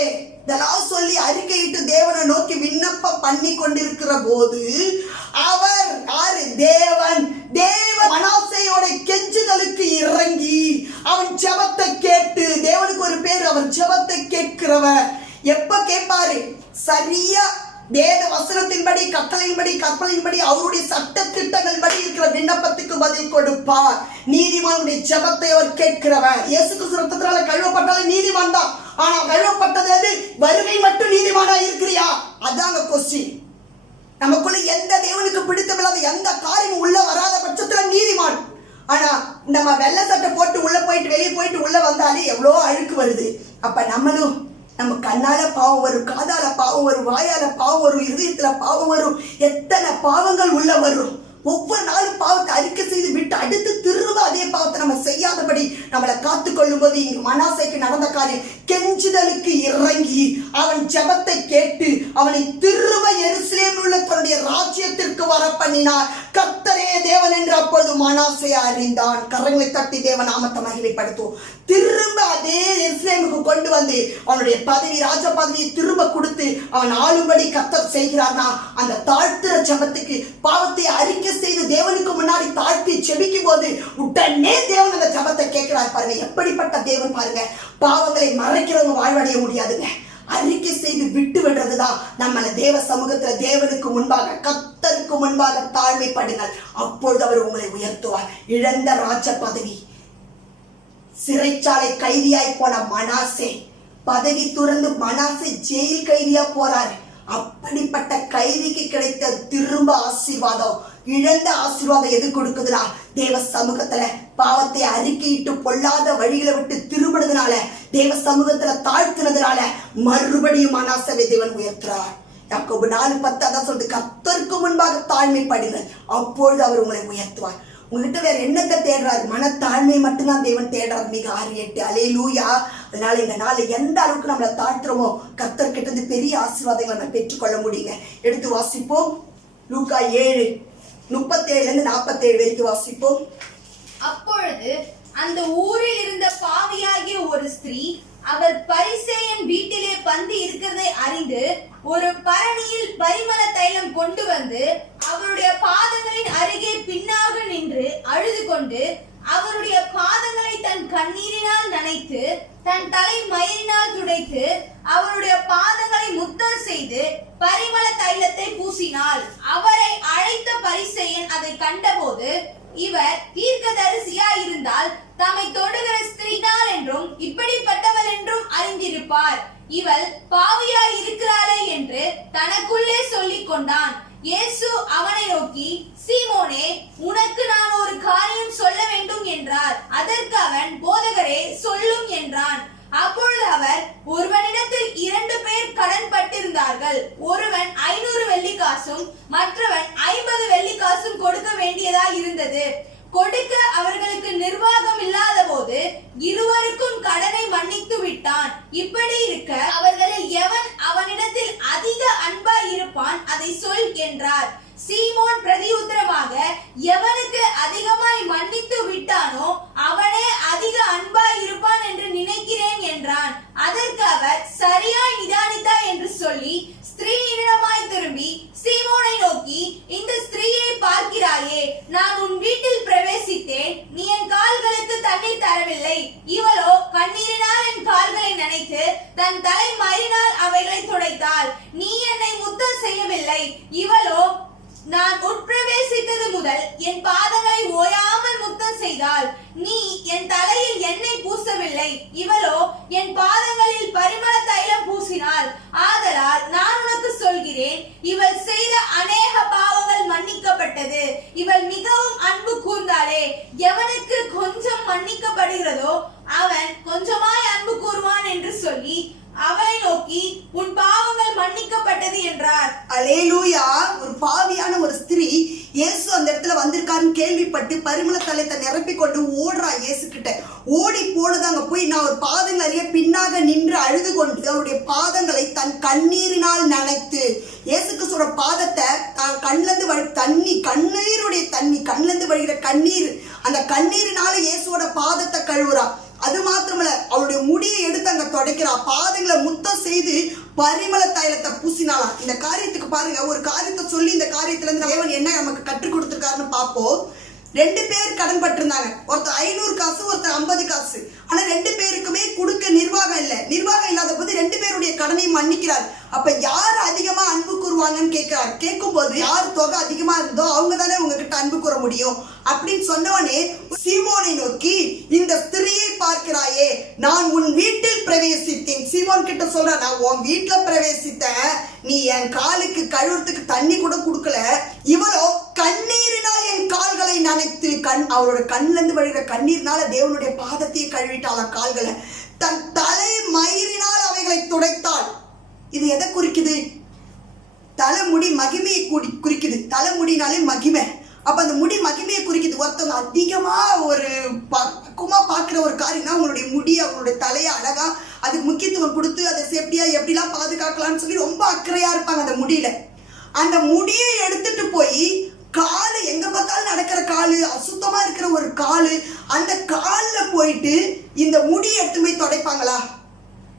இதெல்லாம் சொல்லி அறிக்கையிட்டு தேவனை நோக்கி விண்ணப்பம் பண்ணி கொண்டிருக்கிற போது அவர் யாரு? தேவன் மனாசேயோட கெஞ்சுதலுக்கு இறங்கி அவன் ஜெபத்தை கேட்டு, தேவனுக்கு ஒரு பேர், அவர் ஜெபத்தை கேட்கிறவர். எப்ப கேட்பாரு? சரியா வேத வசனத்தின்படி, கட்டளையின்படி, கற்பனையின்படி, அவருடைய சட்ட திட்டங்களின்படி இருக்கிற விண்ணப்பத்துக்கு பதில் கொடுப்பார். நீதிமானுடைய ஜெபத்தை அவர் கேட்கிறவர். இயேசு கிறிஸ்து ரத்தத்தினால கழுவப்பட்டாலும் நீதிமான் தான். ஆனா கழுவப்பட்டது வருகை மட்டும் நீதிமானா இருக்கிறியா? அதாங்க கொஸ்டின். நமக்குள்ள எந்த தேவனுக்கு பிடித்தமில்லாத எந்த காரியம் உள்ள வராத பட்சத்துல நீதிமான். ஆனா நம்ம வெள்ளை சட்டை போட்டு உள்ள போயிட்டு வெளியே போயிட்டு உள்ள வந்தாலே எவ்வளோ அழுக்கு வருது. அப்ப நம்மளும் நம்ம கண்ணால பாவம் வரும், காதால பாவம் வரும், வாயால பாவம் வரும், இருதயத்துல பாவம் வரும், எத்தனை பாவங்கள் உள்ள வரும். ஒவ்வொரு நாளும் பாவத்தை அறிக்கை செய்து விட்டு அடுத்து திரும்ப அதே பாவத்தை நம்ம செய்யாதபடி நம்மளை காத்து கொள்ளும் போது இங்கு மனாசேக்கு நடந்த காரியம், கெஞ்சுதலுக்கு இறங்கி அவன் ஜெபத்தை கேட்டு அவனை திரும்ப எருசலேமில் உள்ள தன்னுடைய ராஜ்யத்திற்கு வர பண்ணினார். கர்த்தரே தேவன் என்று அப்பொழுது மனாசே அறிந்தான். கரங்களை தட்டி தேவ நாமத்தை மகிமைப்படுத்துவோம். திரும்ப அதே எருசலேமுக்கு கொண்டு வந்து அவனுடைய பதவி, ராஜ பதவியை திரும்ப கொடுத்து அவன் ஆளும்படி கர்த்தர் செய்கிறார்னா, அந்த தாழ்த்துற ஜெபத்துக்கு பாவத்தை அறிக்கை செய்து தேவனுக்கு முன்னாடி தாழ்த்தி ஜெபிக்கும் போது உடனே தேவன் அந்த ஜெபத்தை கேட்கிறார். பாருங்க எப்படிப்பட்ட தேவன் பாருங்க. பாவங்களை மறைக்கிறவங்க வாழ்வடைய முடியாதுங்க. அறிக்கை செய்து விட்டு விடுறதுதான் நம்மள தேவ சமூகத்துல தேவனுக்கு முன்பாக, கர்த்தருக்கு முன்பாக தாழ்மைப்படுங்கள். அப்பொழுது அவர் உங்களை உயர்த்துவார். இழந்த ராஜ பதவி, சிறைச்சாலை கைதியாய் போன மனாசே பதவி துறந்து மனாசே ஜெயில் கைதியா போறாரு. அப்படிப்பட்ட கைதிக்கு கிடைத்த திரும்ப ஆசீர்வாதம், இழந்த ஆசீர்வாதம் எது கொடுக்குதுனா, தேவ சமூகத்துல பாவத்தை அறிக்கையிட்டு பொல்லாத வழிகளை விட்டு திரும்பினதுனால, தேவ சமூகத்துல தாழ்த்தினதுனால மறுபடியும் மனாசேவை தேவன் உயர்த்துறார். யாக்கோபு 4:10 அதான் சொல்றது, கர்த்தருக்கு முன்பாக தாழ்மைப்படுங்கள், அப்பொழுது அவர் உங்களை உயர்த்துவார். உங்ககிட்ட வேற என்னத்தை தேடுறாரு? மனத்தாழ்மை மட்டும்தான் தேவன் தேடுறாரு. மிக 6:8 அல்லேலூயா. அதனால இந்த நாள் எந்த அளவுக்கு நம்மளை தாழ்த்துறோமோ கர்த்தர்கிட்ட இருந்து பெரிய ஆசீர்வாதங்களை நம்ம பெற்றுக்கொள்ள முடியுங்க. எடுத்து வாசிப்போம். லூக்கா 7:37-47 வரைக்கும் வாசிப்போம். அப்பொழுது அந்த ஊரில் இருந்த பாவியாகிய ஒரு ஸ்திரீ அவர் பரிசேயன் வீட்டிலே பந்தி இருக்கிறதை அறிந்து ஒரு பரணியில் பரிமள தைலம் கொண்டு வந்து அவருடைய பாதங்களின் அருகே பின்னாக நின்று அழுது கொண்டு அவருடைய பாதங்களை தன் கண்ணீரினால் நனைத்து தன் தலை மயிரினால் துடைத்து அவருடைய பாதங்களை முத்தம் செய்து பரிமள தைலத்தை பூசினாள். அவரை அழைத்த பரிசேயன் அதை கண்டபோது, இவர் தீர்க்கதரிசியா இருந்தால் தம்மை தொடுகிற ஸ்திரீனார் என்றும் இப்படிப்பட்டவள் என்றும் அறிந்திருப்பார். இவள் பாவியா இருக்கிறாளே என்று தனக்குள்ளே சொல்லிக் கொண்டான். இயேசு அவனை நோக்கி, சீமோனே, உனக்கு நான் ஒரு காரியம் சொல்ல வேண்டும் என்றார். அதற்கு அவன், போதகரே, சொல்லும் என்றான். அப்பொழுது அவர், ஒருவனிடத்தில் 2 பேர் கடன் பட்டிருந்தார்கள். ஒருவன் 500 வெள்ளிக்காசும் மற்றவன் 50 வெள்ளிக்காசும் கொடுக்க வேண்டியதாய் இருந்தது. கொடுக்க அவர்களுக்கு நிர்வாகம் இல்லாத போது இருவருக்கும் கடனை மன்னித்து விட்டான். இப்படி இருக்க அவர்களில் எவன் அவனிடத்தில் அதிக அன்பாய் இருப்பான், அதை சொல் என்றார். சீமோன் பிரதியுத்தரமாக, எவனுக்கு அதிகமாய் மன்னித்து விட்டானோ அவனே அதிக அன்பாய் இருப்பான் என்று நினைக்கிறேன் என்றான். அதற்கு அவர், சரியாய் நிதானித்தாய் என்று சொல்லி ஸ்திரீயிடமாய் திரும்பி சீமோனை நோக்கி, இந்த ஸ்திரீயை பார்க்கிறாயே, நான் உன் வீட்டில் பிரவேசித்தேன், நீ என் கால்களுக்கு தண்ணீர் தரவில்லை. இவளோ கண்ணீரினால் என் கால்களை நனைத்து தன் தலை மயிரினால் அவைகளை துடைத்தாள். நீ என்னை முத்தம் செய்யவில்லை. இவளோ நான் உட்பிரவேசித்தது முதல் என் பாதங்களை ஓயாமல் முத்தம் செய்தாள். நீ என் தலையில் எண்ணெய் பூசவில்லை. இவளோ என் பாதங்களில் பரிமள தைலம் பூசினாள். ஆதலால் நான் உனக்கு சொல்கிறேன், இவள் செய்த அநேக பாவங்கள் மன்னிக்கப்பட்டது, இவள் மிகவும் அன்பு கூர்ந்தாளே. எவனுக்கு கொஞ்சம் மன்னிக்கப்படுகிறதோ அவன் கொஞ்சமாய் அன்பு கூறுவான் என்று சொல்லி அவளை நோக்கி, உன் பாவங்கள் மன்னிக்கப்பட்டது என்றார். அல்லேலூயா. ஒரு பாவியான ஒரு ஸ்திரீ இயேசு அந்த இடத்துல வந்திருக்காருன்னு கேள்விப்பட்டு பரிமள தைலத்தை நிரப்பி கொண்டு ஓடுறா இயேசு கிட்ட. ஓடி போனது அங்க போய் நான் ஒரு பாதங்கள் அறிய பின்னாக நின்று அழுது கொண்டு அவருடைய பாதங்களை தன் கண்ணீரினால் நனைத்து, இயேசு கிறிஸ்துவோட பாதத்தை கண்ணிலிருந்து தண்ணி, கண்ணீருடைய தண்ணி, கண்ணிலிருந்து வழிகிற கண்ணீர், அந்த கண்ணீரினால இயேசுவோட பாதத்தை கழுவுறா. அது மாத்திரமல்ல, அவருடைய முடியை எடுத்து அங்க துடைக்கிறா, பாதங்களை முத்தம் செய்து பரிமள தைலத்தை பூசினாலாம். இந்த காரியத்துக்கு பாருங்க, ஒரு காரியத்தை சொல்லி இந்த காரியத்துல இருந்து தேவன் என்ன நமக்கு கற்றுக் கொடுத்திருக்காருன்னு பார்ப்போம். 2 பேர் கடன் பட்டிருந்தாங்க. ஒருத்தர் 500 காசு, ஒருத்தர் 50 காசு. ஆனா 2 பேருக்குமே கொடுக்க நிர்வாகம் இல்லை. நிர்வாகம் இல்லாத போது 2 பேருடைய கடனை மன்னிக்கிறார். அப்ப யார் அதிகமா அன்பு கூறுவாங்கன்னு கேட்கிறார். கேட்கும் போது யார் தொகை அதிகமா இருந்தோ அவங்க தானே உங்ககிட்ட அன்பு கூற முடியும் அப்படின்னு சொன்னவனே சீமோனை நோக்கி, இந்த ஸ்திரியை பார்க்கிறாயே, நான் உன் வீட்டில் பிரவேசித்தேன். சீமோன் கிட்ட சொல்ற, நான் உன் வீட்டுல பிரவேசித்தேன், நீ என் காலுக்கு கழுவுறதுக்கு தண்ணி கூட கொடுக்கல, இவளோ கண்ணீரினால் என் கால்களை நனைத்து, அவளோட கண்ணுல இருந்து வழிகிற கண்ணீர்னால தேவனுடைய பாதத்தையே கழுவிட்டாள கால்களை, தன் தலை மயிரினால் அவைகளை துடைத்தாள். இது எதை குறிக்குது? தலைமுடி மகிமையை குறிக்குது. தலைமுடினாலே மகிமை. அப்ப அந்த முடி மகிமையை குறிக்குது. ஒருத்தவங்க அதிகமா ஒரு பக்குவமா பார்க்கிற ஒரு காரியம்னா உங்களுடைய முடி, அவங்களுடைய தலையை அழகா அதுக்கு முக்கியத்துவம் கொடுத்து அதை சேஃப்டியா எப்படிலாம் பாதுகாக்கலாம்னு சொல்லி ரொம்ப அக்கறையா இருப்பாங்க அந்த முடியில. அந்த முடியை எடுத்துட்டு போய் காலு, எங்க பார்த்தாலும் நடக்கிற காலு, அசுத்தமா இருக்கிற ஒரு காலு, அந்த காலில் போயிட்டு இந்த முடியை எடுத்து போய் துடைப்பாங்களா?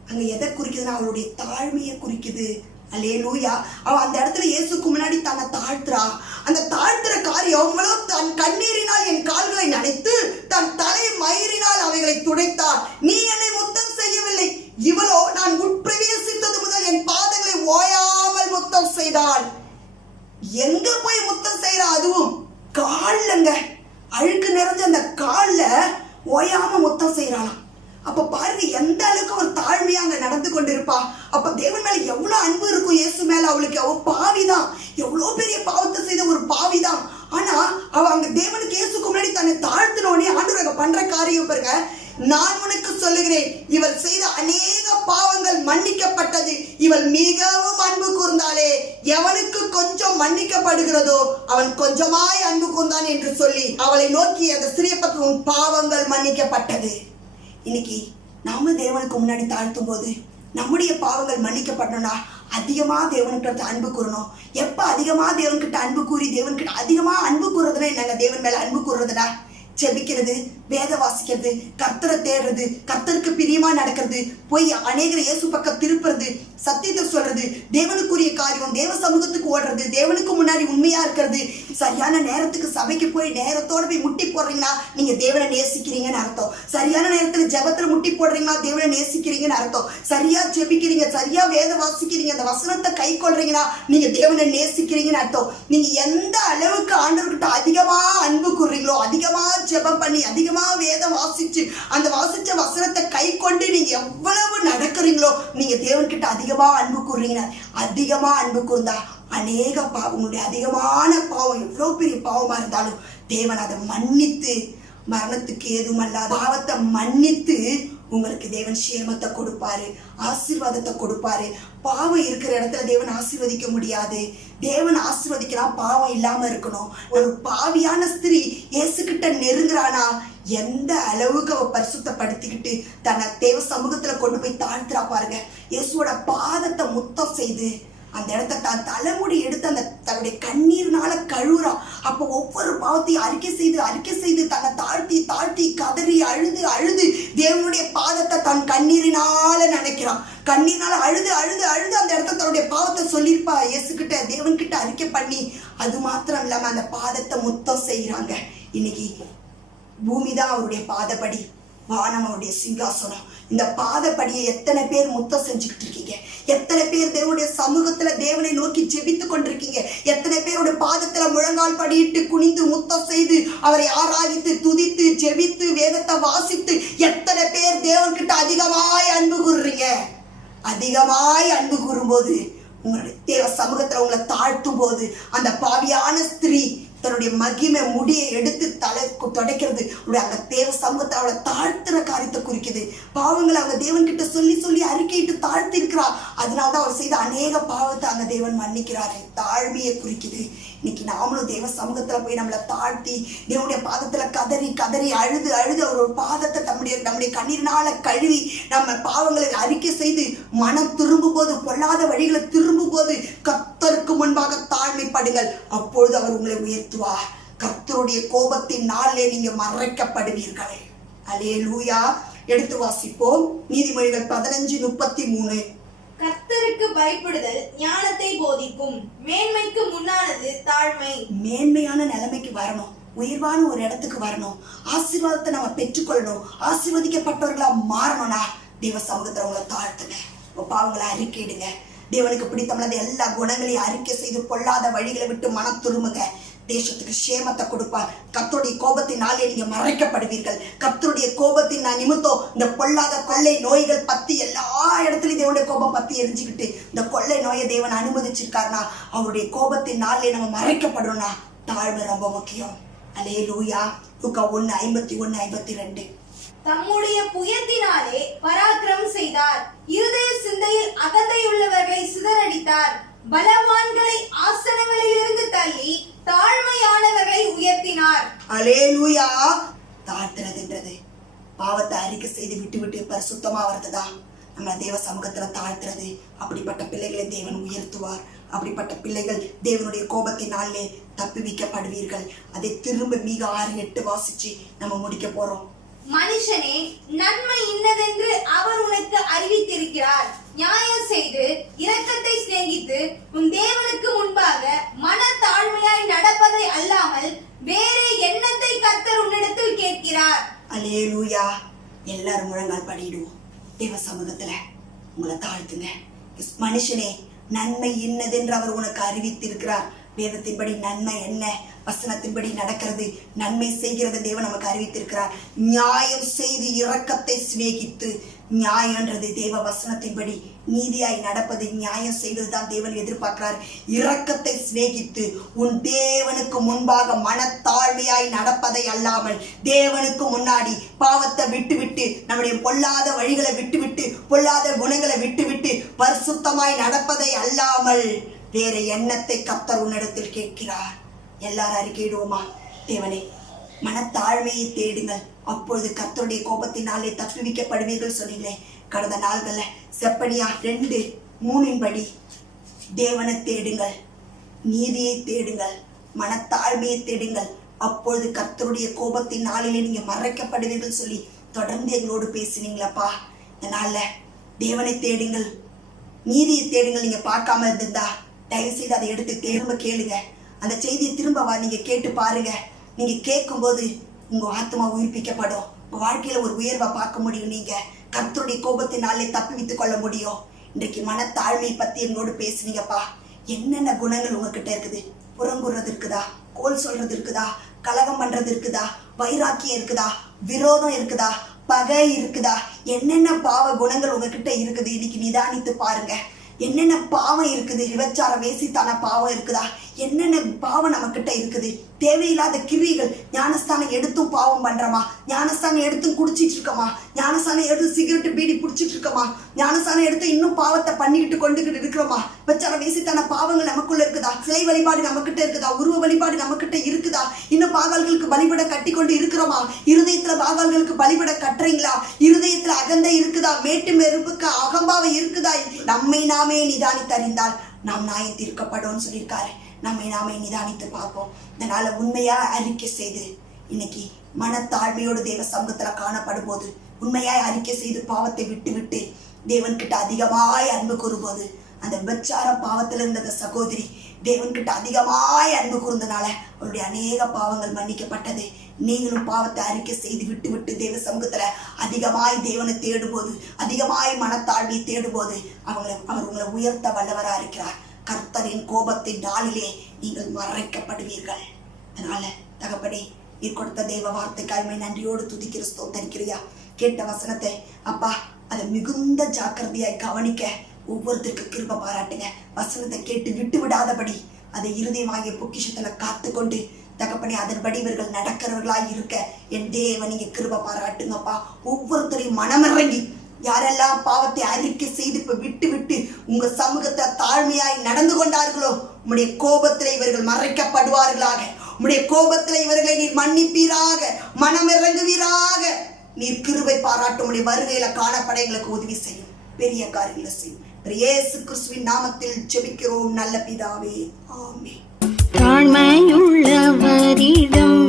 அங்க எதை குறிக்குதுன்னா அவளுடைய தாழ்மையை குறிக்குது. அல்லேலூயா. அவ அந்த இடத்துல இயேசுக்கு முன்னாடி தன்னை தாழ்த்துறா. அந்த தாழ்த்துற காரியம் அவங்களோ தன் கண்ணீரினால் என் கால்களை நனைத்து தன் தலை மயிரினால் அவைகளை துடைத்தார். நீ என்னை முத்தம் செய்யவில்லை, இவளோ நான் உட்பிரவேசித்தது முதல் என் பாதங்களை ஓயாமல் முத்தம் செய்தாள். எங்க போய் முத்தம் செய்யறா? அதுவும் கால்லங்க, அழுக்கு நிறைஞ்ச அந்த கால்ல ஓயாம முத்தம் செய்யறாளாம். அப்ப பாருங்க எந்த அளவுக்கு ஒரு தாழ்மையா அங்க நடந்து கொண்டிருப்பா. அப்ப தேவன் மேல எவ்வளவு அன்பு இருக்கும் இயேசு மேல. அவளுக்கு அவ பாவிதான், எவ்வளவு பெரிய பாவத்தை செய்த ஒரு பாவிதான். ஆனா அவ அங்க தேவனுக்கு இயேசுக்கு முன்னாடி தன்னை தாழ்த்தினோடனே ஆண்டவர் அங்க பண்ற காரியம் பாருங்க. நான் உனக்கு சொல்லுகிறேன், இவள் செய்த அநேக பாவங்கள் மன்னிக்கப்பட்டது, இவள் மிகவும் அன்பு கூர்ந்தாளே, எவனுக்கு கொஞ்சம் மன்னிக்கப்படுகிறதோ அவன் கொஞ்சமாய் அன்பு கூர்ந்தான் என்று சொல்லி அவளை நோக்கி அந்த ஸ்திரியை பற்றி உன் பாவங்கள் மன்னிக்கப்பட்டது. இன்னைக்கு நாம தேவனுக்கு முன்னாடி தாழ்த்தும் போது நம்முடைய பாவங்கள் மன்னிக்கப்படணும்னா அதிகமா தேவன்கிட்ட அன்பு கூறணும். எப்ப அதிகமா தேவன்கிட்ட அன்பு கூறி தேவன்கிட்ட அதிகமா அன்பு கூறுறதுன்னா என்னங்க? தேவன் மேல அன்பு கூறுறதுனா ஜெபிக்கிறது, வேத வாசிக்கிறது, கர்த்தரை தேடுறது, கர்த்தருக்கு பிரியமா நடக்கிறது, போய் அநேகரை இயேசு பக்கம் திருப்புறது, சத்தியத்தை சொல்றது, தேவனுக்குரிய காரியம், தேவ சமூகத்துக்கு ஓடுறது, தேவனுக்கு முன்னாடி உண்மையா இருக்கிறது, சரியான நேரத்துக்கு சபைக்கு போய் நேரத்தோட போய் முட்டி போடுறீங்கன்னா நீங்க தேவனை நேசிக்கிறீங்கன்னு அர்த்தம். சரியான நேரத்துல ஜெபத்துல முட்டி போடுறீங்கன்னா தேவனை நேசிக்கிறீங்கன்னு அர்த்தம். சரியா ஜெபிக்கிறீங்க, சரியா வேத வாசிக்கிறீங்க, அந்த வசனத்தை கை கொள்றீங்கன்னா நீங்க தேவனை நேசிக்கிறீங்கன்னு அர்த்தம். நீங்க எந்த அளவுக்கு ஆண்டவர்கிட்ட அதிகமா அன்பு கூறுறீங்களோ, அதிகமா ஜெபம் பண்ணி, அதிகமா வேதம் வாசிச்சு, அந்த வாசிச்ச வசனத்தை கை கொண்டு நீங்க எவ்வளவு நடக்கிறீங்களோ நீங்க தேவன்கிட்ட அதிகமா அன்பு கூறுறீங்க. அதிகமா அன்பு கூர்ந்தா அநேக பாவங்களுடைய அதிகமான பாவம், எவ்வளவு பெரிய பாவமா இருந்தாலும் தேவன் அதை மன்னித்து, மரணத்துக்கு ஏதுமல்லாத பாவத்தை மன்னித்து உங்களுக்கு தேவன் சேமத்தை கொடுப்பாரு, ஆசீர்வாதத்தை கொடுப்பாரு. பாவம் இருக்கிற இடத்துல தேவன் ஆசீர்வதிக்க முடியாது. தேவன் ஆசீர்வதிக்கலாம், பாவம் இல்லாம இருக்கணும். ஒரு பாவியான ஸ்திரீ இயேசு கிட்ட நெருங்குறானா எந்த அளவுக்கு அவ பரிசுத்தப்படுத்திக்கிட்டு தன்னை தேவ சமூகத்துல கொண்டு போய் தாழ்த்துறா பாருங்க. இயேசுவோட பாதத்தை முத்தம் செய்து அந்த இடத்த தான் தலைமுடி எடுத்து அந்த தன்னுடைய கண்ணீர்னால கழுவுறா. அப்போ ஒவ்வொரு பாவத்தையும் அறிக்கை செய்து தன்னை தாழ்த்தி கதறி அழுது தேவனுடைய பாதத்தை தன் கண்ணீரினால நினைக்கிறான். கண்ணீர்னால அழுது அந்த இடத்த தன்னுடைய பாவத்தை சொல்லியிருப்பா இயேசுகிட்ட, தேவன்கிட்ட அறிக்கை பண்ணி. அது மாத்திரம் இல்லாம அந்த பாதத்தை முத்தம் செய்யறாங்க. இன்னைக்கு பூமிதான் அவருடைய பாதப்படி, வானம் அவருடைய சிங்காசனம். இந்த பாதப்படியை எத்தனை பேர் முத்தம் செஞ்சுக்கிட்டு இருக்கீங்க? எத்தனை பேர் தேவனுடைய சமூகத்துல தேவனை நோக்கி ஜெபித்து கொண்டிருக்கீங்க? எத்தனை பேருடைய பாதத்துல முழங்கால் படியிட்டு குனிந்து முத்தம் செய்து அவரை ஆராதித்து துதித்து ஜெபித்து வேதத்தை வாசித்து எத்தனை பேர் தேவன்கிட்ட அதிகமாய் அன்பு கூறுறீங்க? அதிகமாய் அன்பு கூறும்போது உங்களுடைய தேவ சமூகத்துல உங்களை தாழ்த்தும் போது அந்த பாவியான ஸ்திரீ தன்னுடைய மகிமை முடியை எடுத்து தலை துடைக்கிறது அந்த தேவ சமூகத்தை அவளை தாழ்த்துற காரியத்தை குறிக்குது. பாவங்களை அவங்க தேவன் கிட்ட சொல்லி அறிக்கையிட்டு தாழ்த்தி இருக்கிறா. அதனாலதான் அவர் செய்த அநேக பாவத்தை அங்க தேவன் மன்னிக்கிறாரு. தாழ்மையை குறிக்குது. இன்னைக்கு நாமளும் தேவ சமூகத்துல போய் நம்மளை தாழ்த்தி தேவனுடைய பாதத்துல கதறி கதறி அழுது அழுது அவரோட பாதத்தை நம்முடைய கண்ணீரினால கழுவி நம்ம பாவங்களை அறிக்கை செய்து மனம் திரும்பும் போது, பொல்லாத வழிகளை திரும்பும் போது கர்த்தருக்கு முன்பாக தாழ்மைப்படுங்கள். அப்பொழுது அவர் உங்களை உயர்த்துவார். கர்த்தருடைய கோபத்தின் நாளிலே நீங்க மறைக்கப்படுவீர்கள். அல்லேலூயா. எடுத்து வாசிப்போம். நீதிமொழிகள் 15:33. கர்த்தருக்கு பயப்படுதல் ஞானத்தை போதிக்கும், மேன்மைக்கு முன்னானது தாழ்மை. மேன்மையான நிலைமைக்கு வரணும், உயர்வான ஒரு இடத்துக்கு வரணும், ஆசீர்வாதத்தை நம்ம பெற்றுக்கொள்ளணும், ஆசீர்வதிக்கப்பட்டவர்களா மாறணும்னா தேவ சமூகத்துல உங்களை தாழ்த்துங்க, பாவங்களை அறிக்கையிடுங்க. தேவனுக்கு பிடித்தமான எல்லா குணங்களையும் அறிக்கை செய்து பொல்லாத வழிகளை விட்டு மனம் திரும்புங்க. தேசத்துக்கு சேமத்தை கொடுப்பார். கர்த்தருடைய கோபத்தினாலே நீங்க மறைக்கப்படுவீர்கள். கர்த்தருடைய கோபத்தின் நிமித்தம் இந்த பொல்லாத கொள்ளை நோய்கள் பத்தி எல்லா இடத்துலயும் தேவனுடைய கோபம் பத்தி எரிஞ்சுக்கிட்டு இந்த கொள்ளை நோயை தேவன் அனுமதிச்சிருக்காருனா அவருடைய கோபத்தின் நாளிலே நம்ம மறைக்கப்படணும்னா தாழ்மை ரொம்ப முக்கியம். அல்லேலூயா. லூக்கா 1:51-52. தம்முடைய புயத்தினாலே பராக்கிரமம் செய்தார், இருதய சிந்தையில் அகந்தையுள்ளவர்களை சிதறடித்தார், பலவான்களை ஆசனங்களில் இருந்து தள்ளி தாழ்மையானவர்களை உயர்த்தினார். அல்லேலூயா. தாழ்த்துறதுன்றது பாவத்தை அறிக்கை செய்து விட்டு விட்டு பரிசுத்தமா வருதுதான் நம்ம தேவ சமூகத்துல தாழ்த்துறது. அப்படிப்பட்ட பிள்ளைகளை தேவன் உயர்த்துவார். அப்படிப்பட்ட பிள்ளைகள் தேவனுடைய கோபத்தினாலே தப்புவிக்கப்படுவீர்கள். அதை திரும்ப மீக 6-8 வாசிச்சு நம்ம முடிக்க போறோம். மனுஷனே, நன்மை இன்னதென்று அவர் உனக்கு அறிவித்திருக்கிறார். நியாயம் செய்து இரக்கத்தை சிநேகித்து உன் தேவனுக்கு முன்பாக மன தாழ்மையாய் நடப்பதை அல்லாமல் வேறே எண்ணத்தை கர்த்தர் உன்னிடத்தில் கேட்கிறார். அல்லேலூயா. எல்லாரும் முழங்கால் படிடுவோம். தேவ சமூகத்துல உங்களை தாழ்த்துங்க. மனுஷனே, நன்மை இன்னதென்று அவர் உனக்கு அறிவித்திருக்கிறார். வேதத்தின்படி நன்மை என்ன? வசனத்தின்படி நடக்கிறது, நன்மை செய்கிறது தேவன் நமக்கு அறிவித்திருக்கிறார். நியாயம் செய்து இரக்கத்தை சிநேகித்து, நியாயம்ன்றது தேவ வசனத்தின்படி நீதியாய் நடப்பது, நியாயம் செய்வதுதான் தேவன் எதிர்பார்க்கிறார். இரக்கத்தை சிநேகித்து உன் தேவனுக்கு முன்பாக மனத்தாழ்மையாய் நடப்பதை அல்லாமல், தேவனுக்கு முன்னாடி பாவத்தை விட்டுவிட்டு நம்முடைய பொல்லாத வழிகளை விட்டுவிட்டு பொல்லாத குணங்களை விட்டுவிட்டு பரிசுத்தமாய் நடப்பதை அல்லாமல் வேற எண்ணத்தை கர்த்தர் உன்னிடத்தில் கேட்கிறார். எல்லாரும் அறிக்கையிடுவோமா? தேவனே, மனத்தாழ்மையை தேடுங்கள், அப்பொழுது கர்த்தருடைய கோபத்தினாலே தப்புவிக்கப்படுவீர்கள் சொன்னீங்களே. கடந்த நாள்கள்ல செப்பனியா 2:3 தேவனை தேடுங்கள், நீதியை தேடுங்கள், மனத்தாழ்மையை தேடுங்கள், அப்பொழுது கர்த்தருடைய கோபத்தின் நாளிலே நீங்க மறைக்கப்படுவீர்கள் சொல்லி தொடர்ந்து எங்களோடு பேசினீங்களப்பா. இந்த நாள்ல தேவனை தேடுங்கள், நீதியை தேடுங்கள். நீங்க பார்க்காம இருந்திருந்தா தயவு செய்து அதை எடுத்து திரும்ப கேளுங்க. அந்த செய்தியை திரும்ப நீங்க கேட்டு பாருங்க. நீங்க கேட்கும் போது உங்க ஆத்மா உயிர்ப்பிக்கப்படும். உங்க வாழ்க்கையில ஒரு உயர்வை பார்க்க முடியும். நீங்க கர்த்தருடைய கோபத்தினாலே தப்பிவித்துக் கொள்ள முடியும். இன்றைக்கு மனத்தாழ்மை பத்தி என்னோடு பேசுனீங்கப்பா. என்னென்ன குணங்கள் உங்ககிட்ட இருக்குது? புறங்குறது இருக்குதா? கோல் சொல்றது இருக்குதா? கலகம் பண்றது இருக்குதா? வைராக்கியம் இருக்குதா? விரோதம் இருக்குதா? பகை இருக்குதா? என்னென்ன பாவ குணங்கள் உங்ககிட்ட இருக்குது? இன்னைக்கு நிதானித்து பாருங்க. என்னென்ன பாவம் இருக்குது? விபச்சார வேசித்தான பாவம் இருக்குதா? என்னென்ன பாவம் நம்ம கிட்ட இருக்குது? தேவையில்லாத கிரிகள், ஞானஸ்தானம் எடுத்தும் பாவம் பண்றோமா? ஞானஸ்தானம் எடுத்தும் குடிச்சிட்டு இருக்கோமா? ஞானஸ்தானம் எடுத்து சிகரெட்டு பீடி பிடிச்சிட்டு இருக்கோமா? ஞானஸ்தானம் எடுத்து இன்னும் பாவத்தை பண்ணிக்கிட்டு கொண்டுகிட்டு இருக்கிறோமா? விபச்சார வேசித்தான பாவங்கள் நமக்குள்ள இருக்குதா? சிலை வழிபாடு நம்ம கிட்ட இருக்குதா? உருவ வழிபாடு நம்ம கிட்ட இருக்குதா? இன்னும் பாகால்களுக்கு பலிபட கட்டி கொண்டு இருக்கிறோமா? இருதயத்துல பாகால்களுக்கு பலிபட கட்டுறீங்களா? இருதயத்துல அகந்தை இருக்குதா? மேட்டு மெருப்புக்கு அகம்பாவை இருக்குதா? நம்மை நாமே நிதானித்தறிந்தால் நாம் நியாயம் தீர்க்கப்படும் சொல்லியிருக்காரு. நம்மை நாமே நிதானித்து பார்ப்போம். இதனால உண்மையா அறிக்கை செய்து இன்னைக்கு மனத்தாழ்மையோடு தேவ சமூகத்துல காணப்படும் போது, உண்மையாய் அறிக்கை செய்து பாவத்தை விட்டு விட்டு தேவன்கிட்ட அதிகமாய் அன்பு கூறும்போது, அந்த விபச்சார பாவத்துல இருந்த சகோதரி தேவன்கிட்ட அதிகமாய் அன்பு கூர்ந்தனால அவருடைய அநேக பாவங்கள் மன்னிக்கப்பட்டது. நீங்களும் பாவத்தை அறிக்கை செய்து விட்டு விட்டு தேவ சமூகத்துல அதிகமாய் தேவனை தேடும்போது, அதிகமாய் மனத்தாழ்மையை தேடும்போது அவர் உங்களை உயர்த்த வல்லவரா இருக்கிறார். கர்த்தரின் கோபத்தின் நாளிலே நீங்கள் மறைக்கப்படுவீர்கள். அதனால தகப்பனே, நீ கொடுத்த தேவ வார்த்தைக்காய்மை நன்றியோடு துதிக்கிற ஸ்தோத்தரிக்கிறியா. கேட்ட வசனத்தை அப்பா அதை மிகுந்த ஜாக்கிரதையாய் கவனிக்க ஒவ்வொருத்தருக்கு கிருபை பாராட்டுங்க. வசனத்தை கேட்டு விட்டு விடாதபடி அதை இருதயமாகிய பொக்கிஷத்துல காத்து கொண்டு தகப்பனே அதன்படி இவர்கள் நடக்கிறவர்களாய் இருக்க என் தேவன் நீங்க கிருபை பாராட்டுங்கப்பா. ஒவ்வொருத்தரையும் மனமிறங்கி யாரெல்லாம் பாவத்தை அறிக்கை செய்து இப்ப விட்டு விட்டு உங்க சமூகத்தை தாழ்மையாய் நடந்து கொண்டார்களோ, உம்முடைய கோபத்திலே இவர்கள் மறைக்கப்படுவார்களாக. உம்முடைய கோபத்திலே இவர்களை நீர் மன்னிப்பீராக, மனம் இறங்குவீராக. நீர் கிருபை பாராட்டும். உம்முடைய வருகையில காணப்பட எங்களுக்கு உதவி செய்யும், பெரிய காரியங்களை செய்யும். இயேசு கிறிஸ்துவின் நாமத்தில் ஜெபிக்கிறோம் நல்ல பிதாவே, ஆமென். தாழ்மையுள்ளவரிடம்